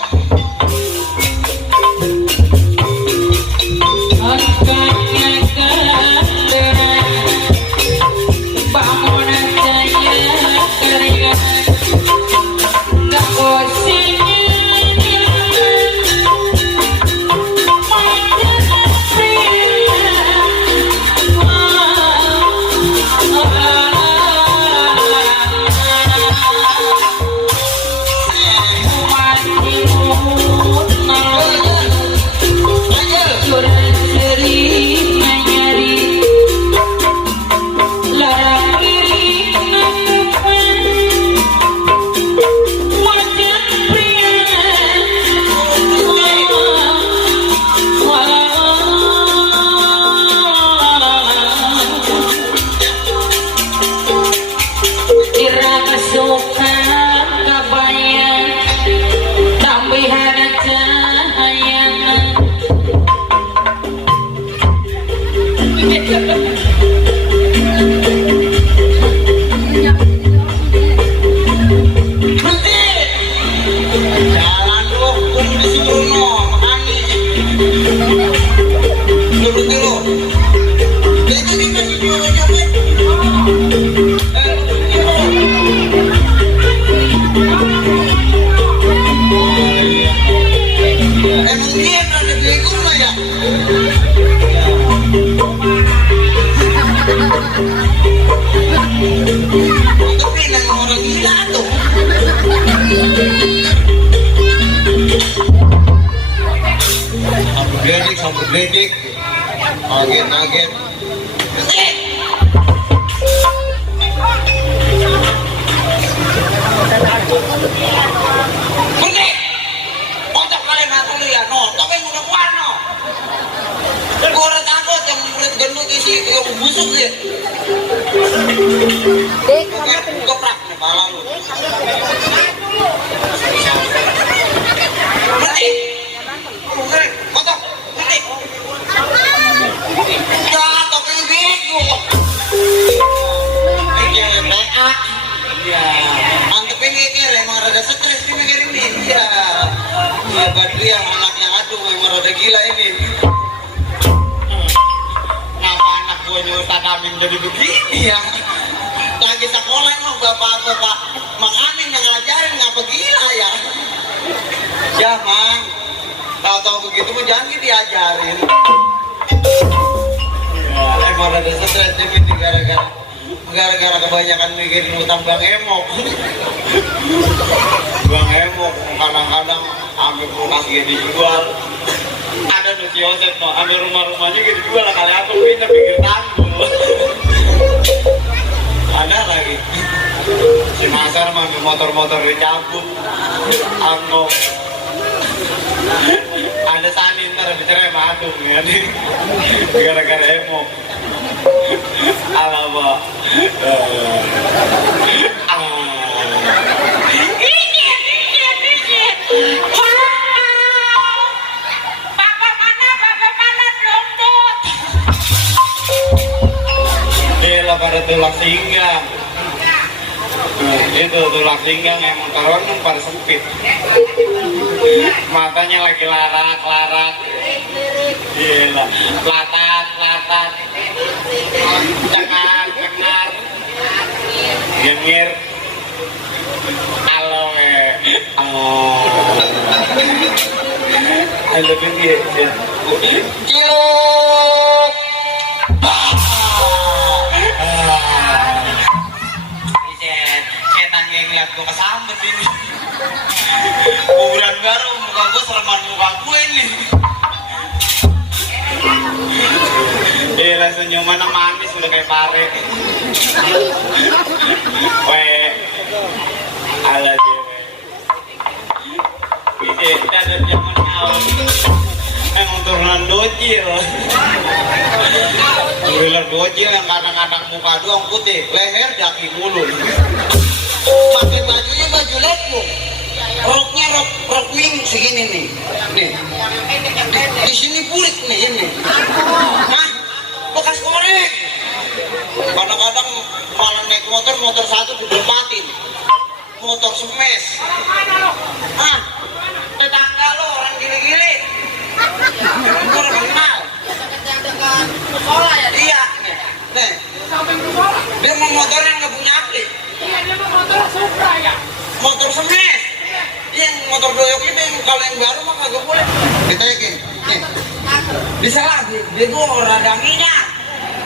Gedik, agen. Berhenti! Otak kalian aku lihat, no, tapi udah kuat, no. Gue udah takut yang murid gendut isi yang busuk ya. Goprak nih kepala lu. Berhenti! Kotok! Ya, tapi bego. Mikirin PA. Iya. Antepin mikir, emang rada stres nih mikirin ini. Iya. Iya, Badri yang anaknya aduh, emang rada gila ini. Kenapa anak gua nyuruh tanamin jadi begini ya? Lagi sekolah loh, bapak-bapak Mang Anin yang ngajarin, ngapa gila ya? Ya, Mang. Tahu-tahu begitu mah jangan diajarin. Ya, emang ada stres ini gara-gara kebanyakan mikirin utang Bang Emok. Bang Emok kadang-kadang ambil kulkas gitu dijual. Ada tuh si Yosef mau ambil rumah-rumahnya gitu dijual lah, kali aku pindah pinggir tanggul. Ada lagi si Masar mah ambil motor-motor dicabut. Angkok. Ada Sani ntar bicara sama Atung ya nih. Gara-gara Emok. Alamak. Bapak mana rumput. Gila pada tulang pinggang. Itu tulang pinggang emang taruhan pada sempit. Matanya lagi larak-larak. Gila, latat, cekar, gengir, halo I love you, Ciluk. Setan yang ngeliat gue kesambet ini. Kuburan baru, muka gue sereman muka gue ini. Gila, senyuman manis udah kayak pare. Weh, ala cewek. Ini ada zaman awal. Emang turunan docil. Turunan docil yang kadang-kadang muka doang putih, leher daki mulu. Pakai bajunya baju letkung. Roknya rok wing segini nih. Nih. Di sini burik nih ini. Hah? Bekas korek. Kadang-kadang malah naik motor satu didempatin. Motor smash. Hah? Tetangga lo orang gile-gile. Gue udah kenal. Sekolah ya? Iya. Nih. Sampai sekolah? Dia mau motor yang nggak punya aktif. Iya, dia mau motor Supra ya? Motor smash. Yang motor doyok itu yang kalau yang baru mah kagak boleh. Kita yakin. Nih. Bisa lagi. Dia gua rada minyak.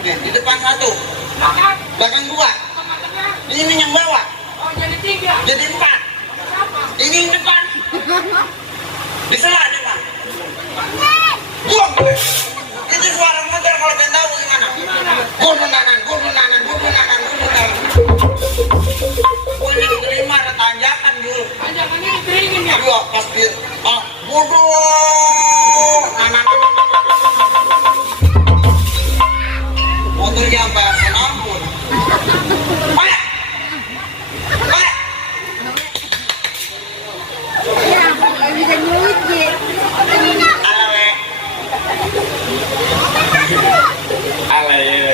Nih, di depan satu. Belakang dua. Ini yang bawah. Oh, jadi 3. Jadi 4. Ini yang depan. Bisa lagi, Pak. Buang gue. Itu suara motor kalau pengen tahu gimana. Gue benanan. Gue yang terima ada tanjakan dulu. Tanjakannya dikeringin ya? Iya, pas dia, bodoh. Motornya apa yang ampun. Ayo. Ala ya.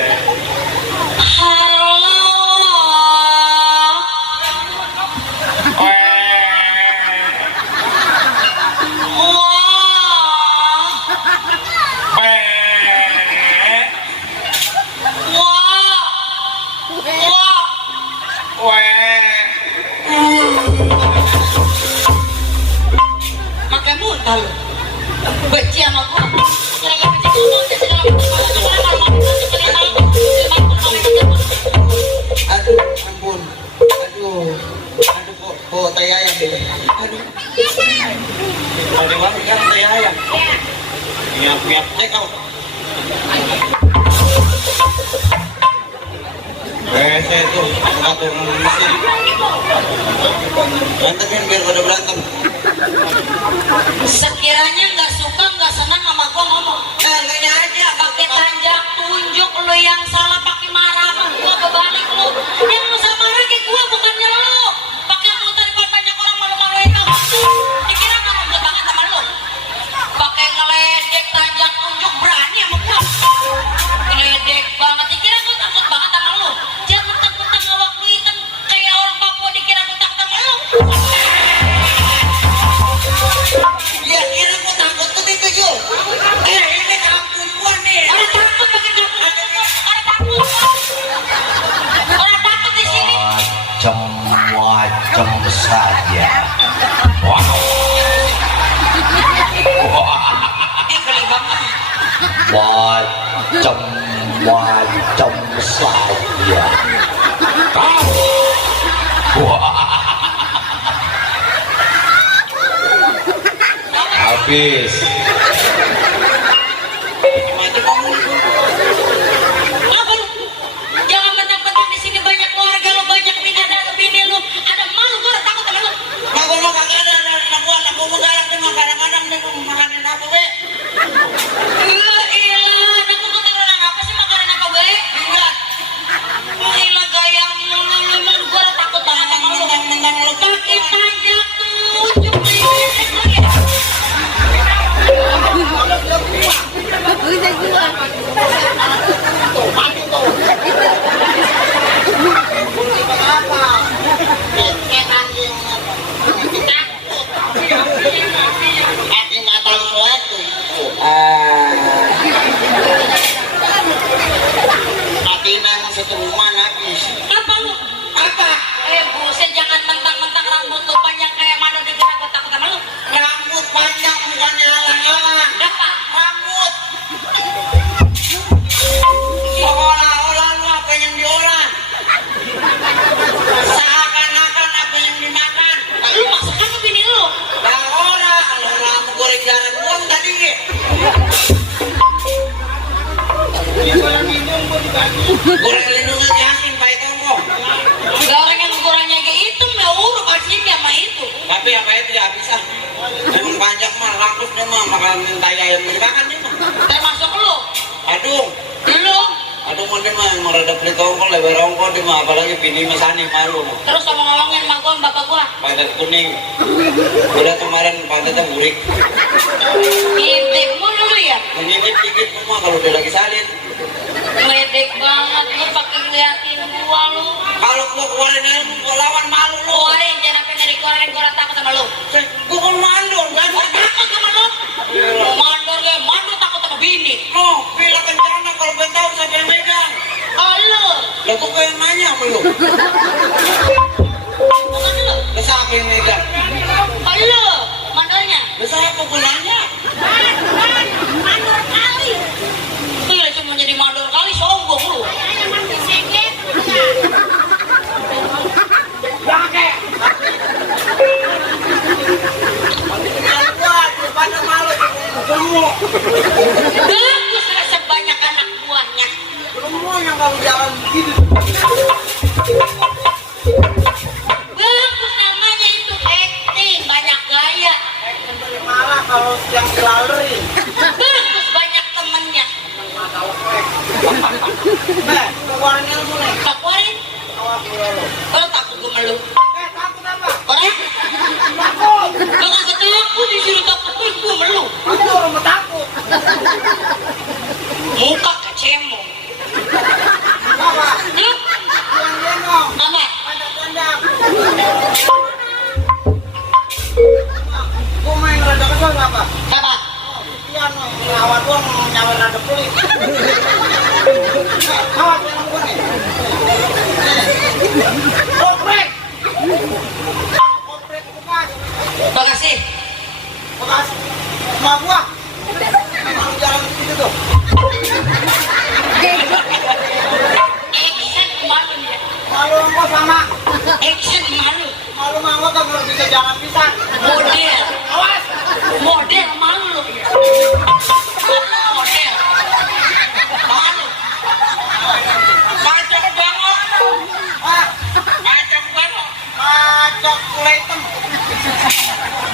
Makai muntah lu. Benci sama gua. Aduh, ampun. Aduh, kok tai ayam deh. Aduh. Ada banget kan tai ayam. Miap deh kau. Saya tuh ngatur mesin. Berantemin biar pada berantem. Sekiranya nggak suka nggak senang sama gua ngomong, Lu nya aja pakai tanjak tunjuk lu yang salah, pakai marah sama gua kebalik lu. Yang lu sama marah kayak gua bukannya lu. Pakai muter depan banyak orang malu-maluin kamu. Dikira nggak rambut banget sama lu. Pakai ngeledek tanjak tunjuk berani sama gua. Ngeledek banget. Dikira gua takut banget sama lu. Jangan mentang-mentang awak lu hitam kayak orang Papua dikira gua takut sama lu. ya kira gua takut tuh itu Jul. Ini kampung gua nih. Orang takut pakai kamu. Orang takut. Orang takut di sini. Macam saja. Wow. Ini geli banget. Macam saja. Habis. Apa lu? Jangan mentang-mentang di sini banyak keluarga lu, banyak bini lu. Ada malu gua udah takut sama lu. Nah gua mah kagak ada anak gua mah galak nih mah kadang-kadang nih gua makanin apa we. Ilah, anak lu keturunan apa sih makanan apa baik? Lihat. Ilah gaya lu emang gua udah takut banget sama lu. Mentang-mentang lu Pakai tanjak tunjuk nih. Goreng lindungan yakin baik kamu. Goreng yang ukurannya kayak itu mah urut aslinya mah itu. Tapi apa itu ya bisa. Memang banyak mah lakus dia mah makan minta ayam dimakan dia mah. Termasuk lu. Aduh, Lu. aduh mau dia mah yang mereda pelit ongkol lebar ongkol dia mah apalagi bini masani malu. Terus ngomong-ngomongin sama gua sama bapak gua. Pantat kuning. Udah kemarin pantatnya burik. Ngedek mulu lu ya. Menyimit dikit mah kalau dia lagi salin. Ngedek banget lu pakai ngeliatin gua lu. Kalau gua keluarin ilmu gua lawan malu lu. Keluarin jangan sampai dari koran gua takut sama lu. Gua kan mandor kan. Gua takut sama lu. Mandor ge, mandor takut sama bini. No, bila kencana kalau gue tahu siapa yang megang. Oh lu. Lah gua pengen nanya sama lu. Bukan lu. Lah siapa yang megang? Oh lu. Mandornya. Lah siapa gua nanya? Mandor kali. Tuh ya cuma jadi mandor kali sombong lu. Bagus rasa banyak anak buahnya. Semua yang kalau jalan begini. Bagus namanya itu acting, banyak gaya. Malah kalau yang dilalui. Bagus banyak temennya. Keluarin ilmu nih. Keluarin. Awas lu. Kalau takut gue malu. Takut apa? Orang? Takut. Lo gak takut disuruh takut gue malu. Kamu orang takut. Muka kecemong. Apa? Yuk, Yang gendong. apa? Ada tendang. Gua main rada kesel apa? Apa? Iya no, ngawat gua mau nyawar rada pelit. Awat yang gua nih. Oprek. Oprek bekas. Makasih. Bekas. Sama gua. Mau jalan begitu tuh. Action malu ya. Malu gua sama. Action malu. Malu mah gua kan harus bisa jalan pisah. Model. Awas. Model malu. Model. Malu. Macam banget. Ah, Macam banget. kacok kuletem.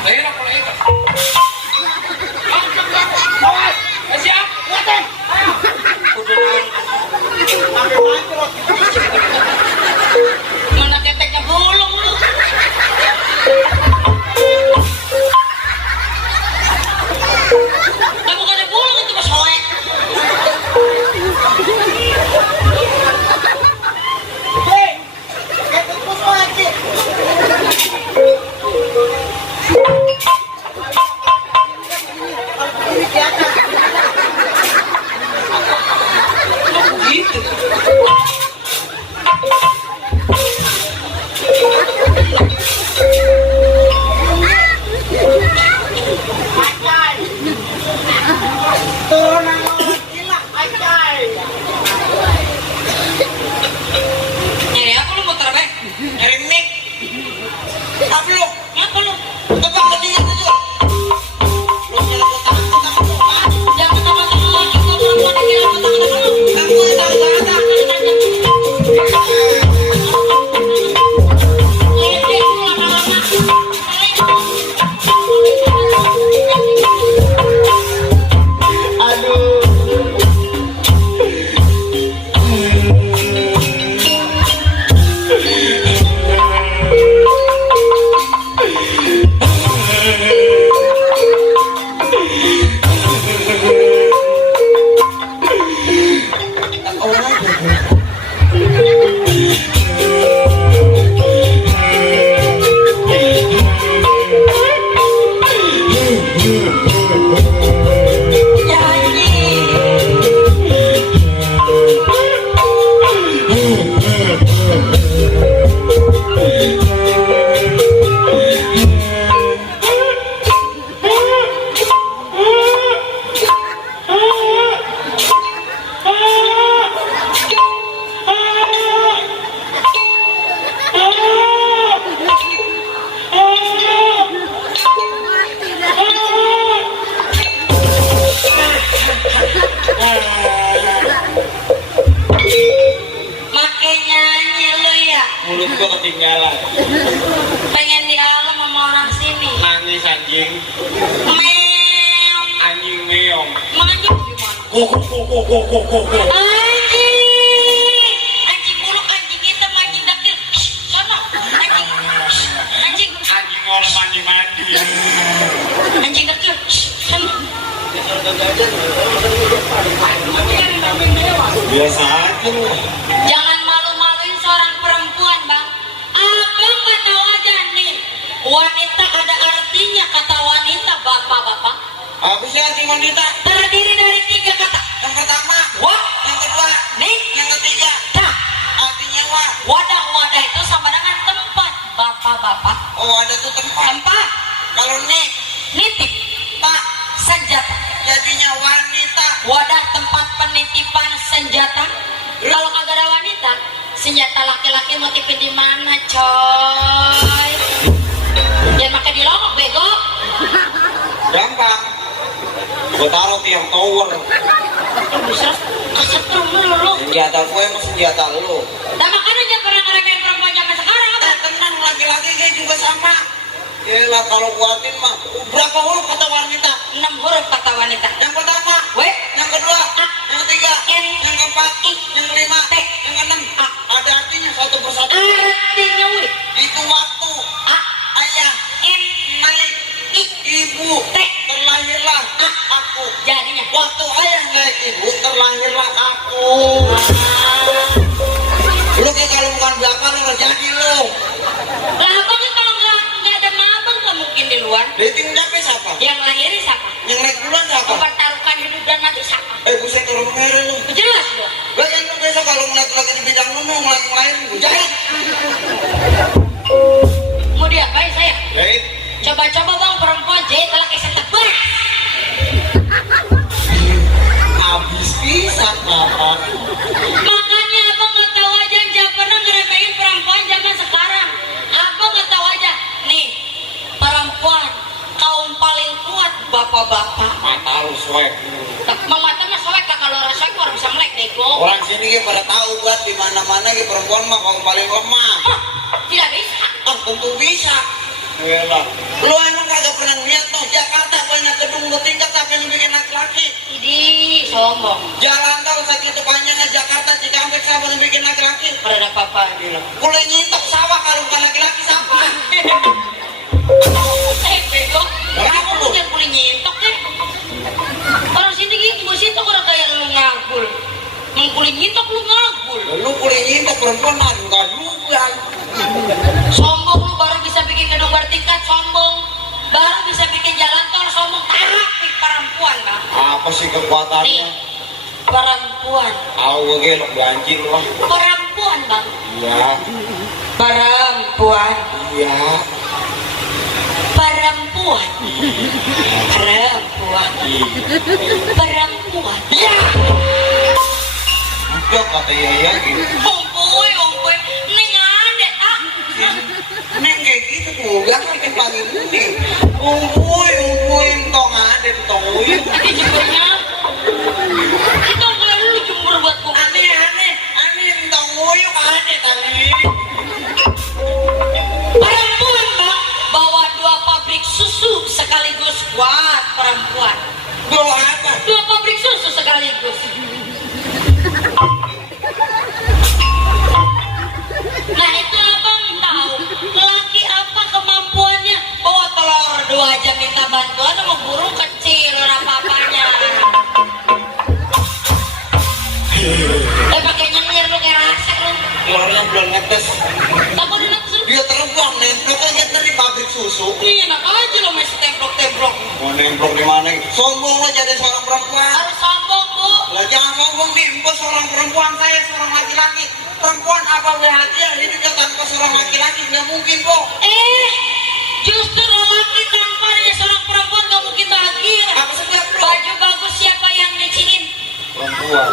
Enak kalau itu. Awas. Siap. Kuletem. Ayo. Sampai mancrot. Mana teteknya bolong lu. Lah bukannya bolong itu mas hoek. Hei, ikut pus lagi. Gitu. ketinggalan. Pengen di alam sama orang sini. Nangis anjing. Meong. Anjing meong. Manjung gimana? Kok. Anjing. Anjing buluk, anjing hitam, anjing dakil. Sono. Anjing. Anjing. Anjing orang mandi-mandi. Anjing dakil. Sono. Biasa aja lu. Jangan malu-maluin seorang perempuan, Bang. Abang nggak tahu aja nih. Wanita ada artinya, kata wanita, bapak-bapak. Apa sih arti wanita? Terdiri dari 3 kata. Yang pertama, Wah, yang kedua, nih, yang ketiga. tak. Artinya wah. Wadah-wadah itu sama dengan tempat, bapak-bapak. Oh ada tuh tempat. Tempat, Kalau nik, nitip, tak, senjata. jadinya wanita. Wadah tempat penitipan senjata. Kalau kagak ada wanita, senjata laki-laki mau tipin di mana, coy? Jangan pakai di longok, bego. Gampang. Gue taruh tiang tower. Bisa kesetrum lu. Senjata gue emang senjata lu. Nah makanya jangan pernah ngeremehin perempuan zaman sekarang apa? Tenang, laki-laki kayak juga sama. Yelah kalau kuatin mah berapa huruf kata wanita? 6 huruf kata wanita. Yang pertama, Weh, yang kedua, yang ketiga, N, yang keempat, yang kelima, T, yang keenam. Ada artinya satu persatu. artinya weh. Itu waktu A, ayah N, naik, I, ibu T. terlahirlah aku. Jadinya. Waktu ayah naik ibu terlahirlah aku. Lu kayak kalau bukan belakang lu jadi lu. Lah abang kan kalau nggak ada mabang nggak mungkin di luar. Dating dapet siapa? Yang lahirin siapa? Yang naik duluan siapa? Mempertaruhkan hidup dan mati siapa? Buset orang merah lu. Jelas dong. Lah kan lu besok kalau ngeliat lagi di bidang lu mau ngelain gue jahit. Mau diapain saya? Jahit. Coba-coba bang perempuan jahit laki setebal. Habis pisan apa? Makanya abang nggak tahu aja, jangan pernah ngeremehin perempuan zaman sekarang. Abang nggak tahu aja. Nih, perempuan kaum paling kuat bapak-bapak. Mata lu swag. Mau mata mah soek lah, kalau orang soek orang bisa melek deh kok. Orang sini ya pada tahu buat di mana-mana ya perempuan mah kaum paling lemah. Hah, tidak bisa. Tentu bisa. Iyalah. Lu emang kagak pernah lihat tuh Jakarta banyak gedung bertingkat tapi yang bikin laki-laki. Idih, sombong. Jalan tol segitu panjangnya Jakarta Cikampek siapa yang bikin laki-laki? Pada ada apa-apa gitu. Boleh nyitok sawah kalau bukan laki-laki siapa? Bego. Kenapa lu? Jangan boleh nyintok deh. Orang sini gitu, gue situ orang kayak lu ngagul. Mau boleh nyintok lu ngagul. Lu boleh nyitok perempuan mah enggak juga. Sombong lu baru bisa bikin gedung bertingkat, sombong. Baru bisa bikin jalan tol, sombong. Tapi perempuan bang. Apa sih kekuatannya? Nih, perempuan. Aku gelok banjir lah. Perempuan bang. Iya. Perempuan. Iya. Perempuan. Perempuan. Perempuan. Iya. Udah kata Yaya gitu. Omboy. Neng ada ah. Neng kayak gitu tuh, gak ngerti panggil ini. Umpuin, tong ada tong uyun. Tapi jemurnya. Itu boleh lu jemur buat gue. Aneh, tong uyun ada tadi. Perempuan bang, bawa 2 pabrik susu sekaligus buat perempuan. Bawa apa? 2 pabrik susu sekaligus. Nah itu abang tahu laki apa kemampuannya bawa telur 2 jam minta bantuan sama burung kecil orang apa-apanya. Pakai nyengir lu kayak rasek lu. Telurnya belum netes. Takut udah netes lu. Dia terbang nempel kan dari pabrik susu. Ih, enak aja lo masih templok-templok. Mau nempel di mana? Sombong lah jadi seorang perempuan. Harus sombong bu. Lah jangan sombong nih, bos seorang perempuan saya seorang laki-laki. Perempuan apa bahagia hidupnya tanpa seorang laki-laki nggak mungkin kok. Justru laki tanpa dia seorang perempuan gak mungkin bahagia. Apa sebab bro? Baju bagus siapa yang nyuciin? Perempuan,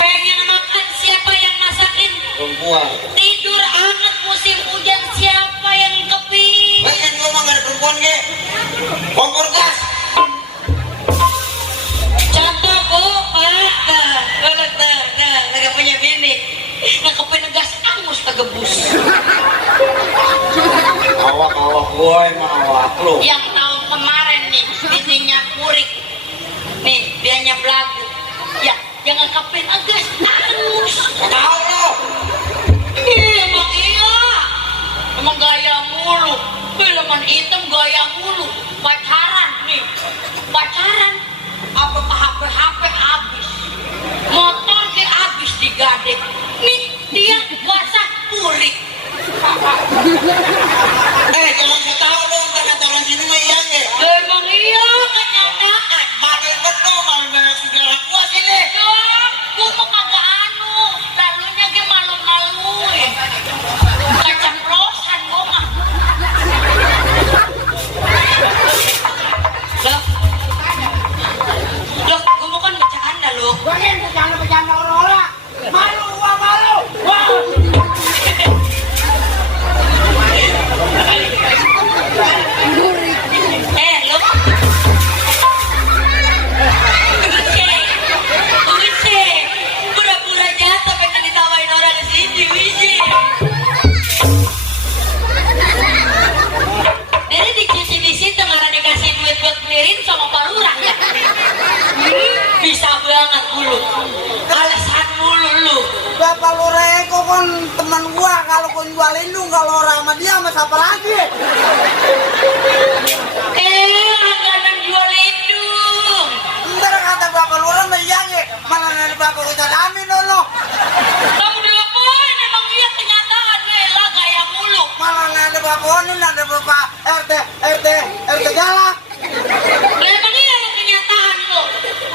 Pengen makan siapa yang masakin? perempuan. Tidur hangat musim hujan siapa yang keping? Bagian gua mah nggak ada perempuan ke. Kompor gas. Contoh bu, lagi punya bini ngekepin gas angus kegebus. Awak gue emang awak lu. Yang tahun kemarin nih, bininya Purik. Nih, dianya belagu. Ya, jangan kapin agas. Anus. Tahu lo. Emang iya. Emang gaya mulu. Filman hitam gaya mulu. Pacaran nih. Pacaran. Apa ke HP habis. Motor ke habis digadek. Nih, dia WhatsApp Purik. Jangan ketawa dong, kata orang sini mah iya nge. Emang iya, kenyataan. Malah betul, malah banyak sejarah gua sini. Gua mau kagak anu, lalunya ge malu-maluin. Keceplosan gua mah. Loh, gua mau kan bercanda loh. Gua ini bercanda orang-orang. Malu, gua malu. Wah. Lo Uce, pura-pura jatuh pengen ditawain orang ke sini, Uce. Jadi dicuci di situ karena dikasih duit buat beliin sama Pak Lurah ya. Bisa banget dulu. Alasan mulu lu. Bapak Lureko kan teman gua, kalau gua jualin lu, kalau orang sama dia sama siapa lagi? Langganan jual hidung. Ntar kata Bapak Lurah menyanyi, mana ada Bapak kita amin dulu. Kamu dilaporin emang dia kenyataan lah gaya mulu. Malah ada Bapak Oni, ada Bapak RT galak. Lah emang iya lo kenyataan lo.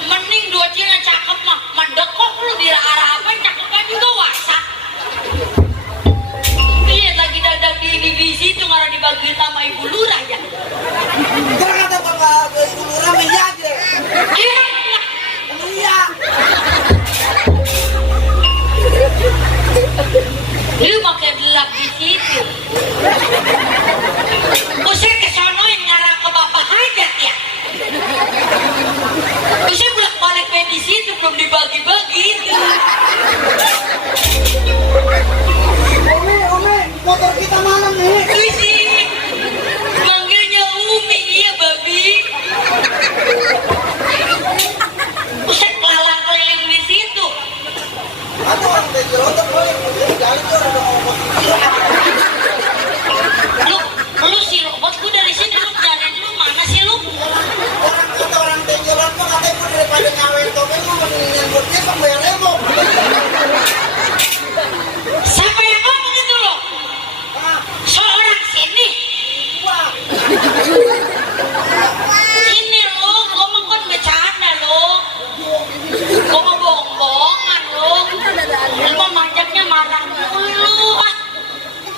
Mending dua cina cakep mah mendekok lu di arah-arah cakepnya juga wasak. Iya lagi dadak di divisi itu ngarang dibagi sama Ibu Lurah ya. Ntar kata Bapak Ibu Lurah menyanyi. Iya. Lu pakai gelap di situ. Usai kesono yang ngarang ke Bapak Hajat ya. Usai bolak-balik main di situ belum dibagi-bagi itu. Umi, motor kita mana nih? Usi, manggilnya Umi, iya babi. Usai kelalang keliling di situ. Atau orang bejerotan boleh, jalan tuh ada ngomong. Lu sih robot gue dari sini lu nyariin lu mana sih lu? Orang bejerotan mah katanya gue daripada ngawin topeng mah mendingan buat dia sama bayar emo. Siapa yang ngomong itu lo? Seorang sini. Wah, Ini lo, gue mau kan bercanda lo. Gue mau bohong-bohongan lo. Lu mau manjaknya marah dulu.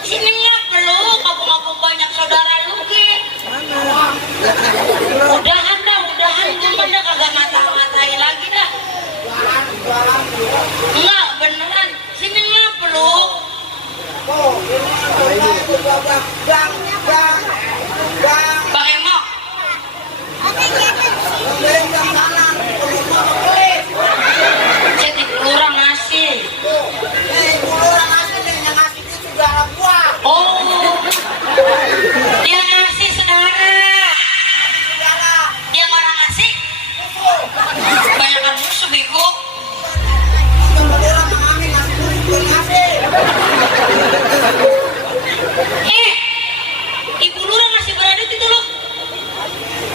Sini ngapa lo? Ngabung-ngabung banyak saudara lu ke. Udahan gue mah dah kagak ngata-ngatain lagi dah. Enggak, beneran. Sini ngapa lo? bang, Bang Emo, yang kanan, pelit. jadi kurang ngasih. Ibu Lurah ngasih nih, yang ngasih itu saudara gua. Oh, dia ngasih saudara. Dia orang ngasih. Banyakan musuh bego. Ibu Lurah mengamin, ngasih. Ibu Lurah ngasih beradit itu loh.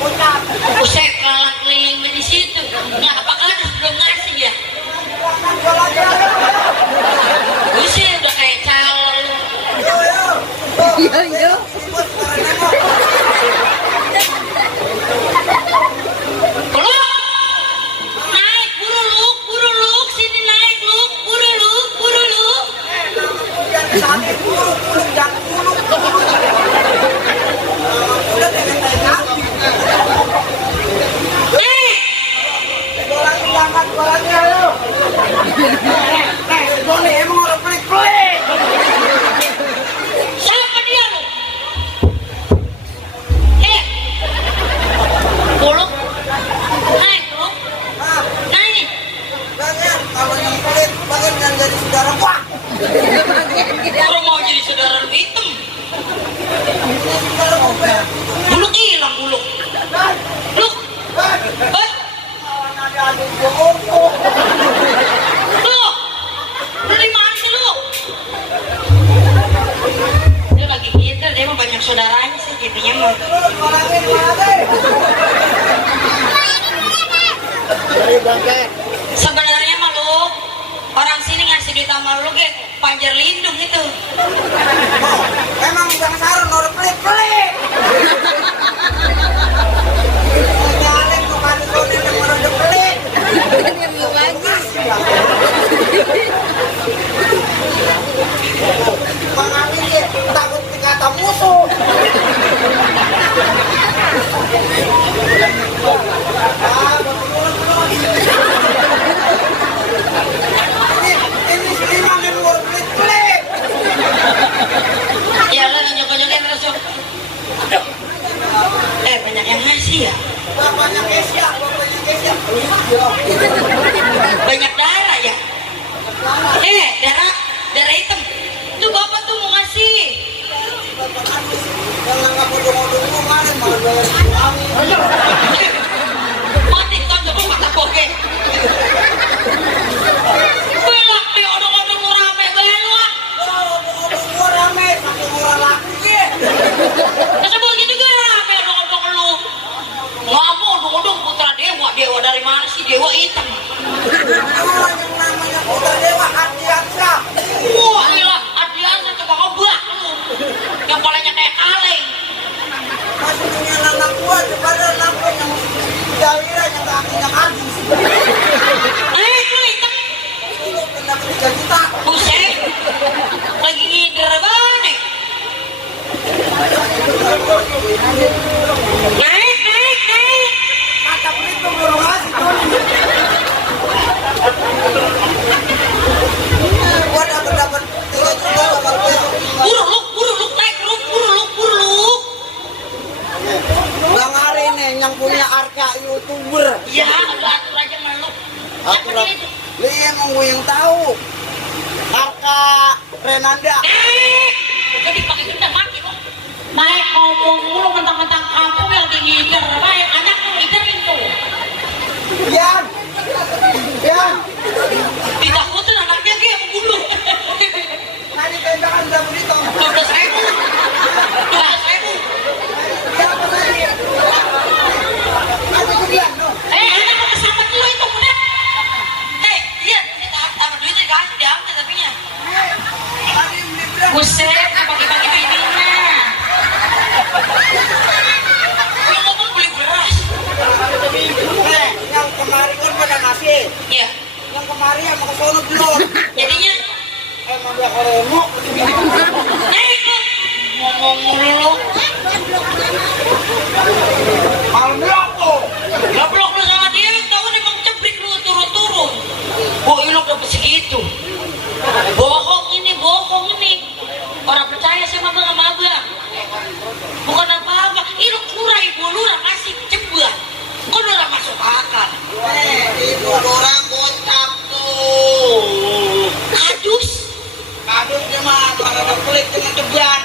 Ucap. Usai kelalang keliling di situ. Nggak apakah ada belum ngasih ya? Usai udah kayak calon. Yo. Belum. Naik buru lu, sini naik lu, buru lu. Jangan puluk, jangan puluk. Udah dengan tai kambing. Bolanya lu. Johnny emang orang pelit-pelit. Siapa dia lu? Eh, Ada aduh bongkok. lu di mana sih lu? Dia bagi kita, dia mah banyak saudaranya sih jadinya mah. Sebenarnya mah lu orang sini ngasih duit sama lu kayak panjar lindung itu. Emang bang Sarun orang pelit-pelit. Nyalek tuh manusia yang orang pelit. Bang Amin dia takut dikata musuh. Ini Seliman yang orang pelit-pelit. Ya lah nyokok-nyokokin terus. Banyak yang ngasih ya. Bapaknya Kesia. Banyak darah ya. Darah hitam. Itu bapak tuh mau ngasih. Yang nggak bodong-bodong kemarin malah bayar suami. Mati tonton lu kata boge. Belak nih odong-odong lu rame banget lu. Odong-odong gua rame, pakai murah laku dia. Kesebut gitu gue rame odong-odong lu. Ngamu odong-odong putra dewa dari mana sih dewa hitam? Yang namanya putra dewa Adiansa. Wah gila, Adriana coba kobak lu. Yang palanya kayak kaleng. Masih punya anak gua daripada anak yang Jawira yang kakinya habis. Lu hitam. Lu kena 3 juta. Buset. Lagi ngider banget. Naik. Kata pelit tuh baru ngasih tuh. Gua dapat 3 juta dapat besok. Buru lu, naik buru lu. Bang Ari nih yang punya arka YouTuber. Ya, atur aja malu. Aku lu emang gue yang tahu. Arka Renanda. Jadi pakai gendang mati kok. Naik ngomong mulu mentang-mentang kampung yang ngider. Baik, anak lu ngiderin tuh. Yan. Ditakutin anaknya kayak membunuh. Nanti tembakan udah begitu. 12.000. Siapa tadi? Aku bilang dong. Anak lu kesampet lu itu udah. Lihat, ini tahap duit dikasih diambil tapinya. Tadi beli beras. Buset, pagi-pagi bininya. Lu ngomong beli beras. Yang kemarin kan pada ngasih. Iya. Yang kemarin yang mau ke sono belum. Jadinya Emang dia koremok. naik lu. Ngomong mulu. Malam blok. Goblok lu sama dia, tahu nih bang cebrik lu turun-turun. Boy lu dapet segitu. Bohong ini. Orang percaya sama abang sama abang. Bukan apa-apa. Ini kurang ibu lu orang kasih cebuan. Kok udah masuk akal. Itu orang kocak tuh. Kadus. Aduh dia mah para kulit dengan ceban.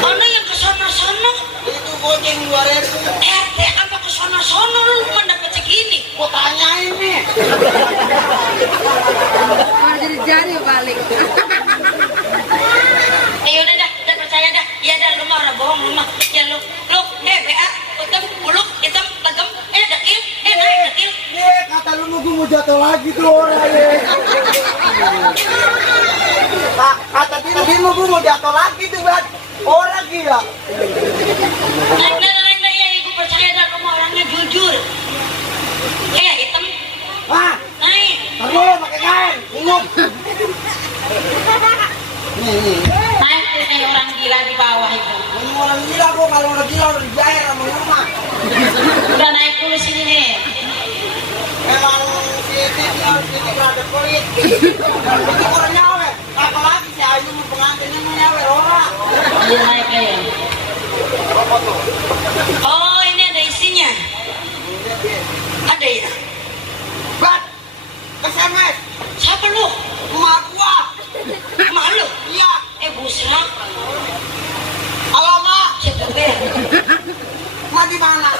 Mana yang kesana-sana? Itu goceng 2.000. RT apa kesana-sana lu cuma dapat segini. Gua tanyain nih. Jadi balik. Udah dah percaya dah. Ya dah lu mah orang bohong lu mah. Ya lu BA, hitam, buluk, hitam, legem, dekil, naik dekil. Kata lu nunggu mau jatuh lagi tuh orang ya. Kata dia nunggu mau jatuh lagi tuh buat orang gila. Naik ya, ibu percaya dah lu mah orangnya jujur. Hitam, Wah, naik. kamu pakai kain, ingat. Nih. Naik kayak orang gila di bawah itu. Ini orang gila gua kalau orang gila udah dibayar sama rumah. Udah naik dulu sini nih. Memang titik ada kulit. Itu orang nyawe. Apalagi si Ayu mau pengantinnya mau nyawe orang. Dia naik ya. Oh ini ada isinya. Ada ya. Bat, SMS. Siapa lu? Emak gua. Emak lu? Iya. Busra. Halo mak. Siapa gue? Mak di mana?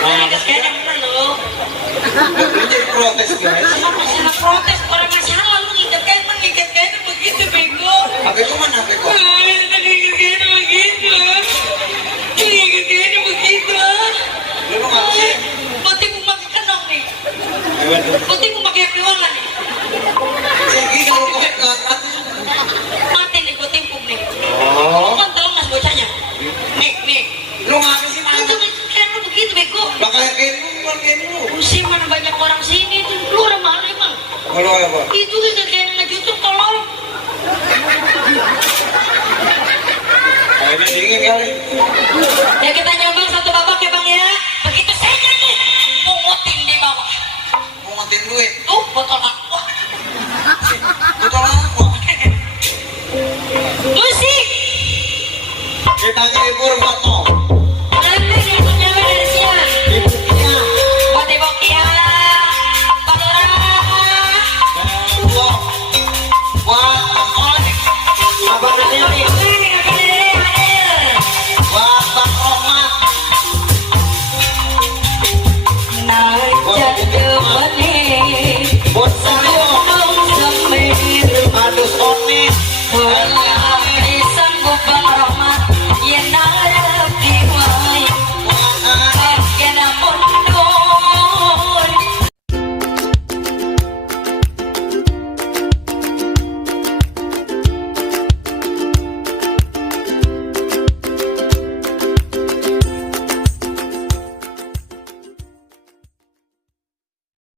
Nah, Kadang mana lo? Lu jadi protes guys. Sama masalah protes orang masalah lu ngikat kayak begitu bego. HP ku mana HP ku? Tadi ngikat begitu. Ngikat kayak begitu. Lu mau ngapa sih? Penting mau pakai kenong nih. Hebat tuh. Penting mau pakai pewangan nih. Jadi kalau kau ngangkat Mati nih gue timpuk nih. oh, Kan tahu mas bocahnya. Nih. lu ngapa sih mana? Itu kan lu begitu bego. Lah kayak gini lu bukan gini lu. Sih mana banyak orang sini tuh. Lu orang mana emang? Kalau apa? Itu kan kayak ngejutuk tolong. Airnya dingin kali. Ya kita nyoba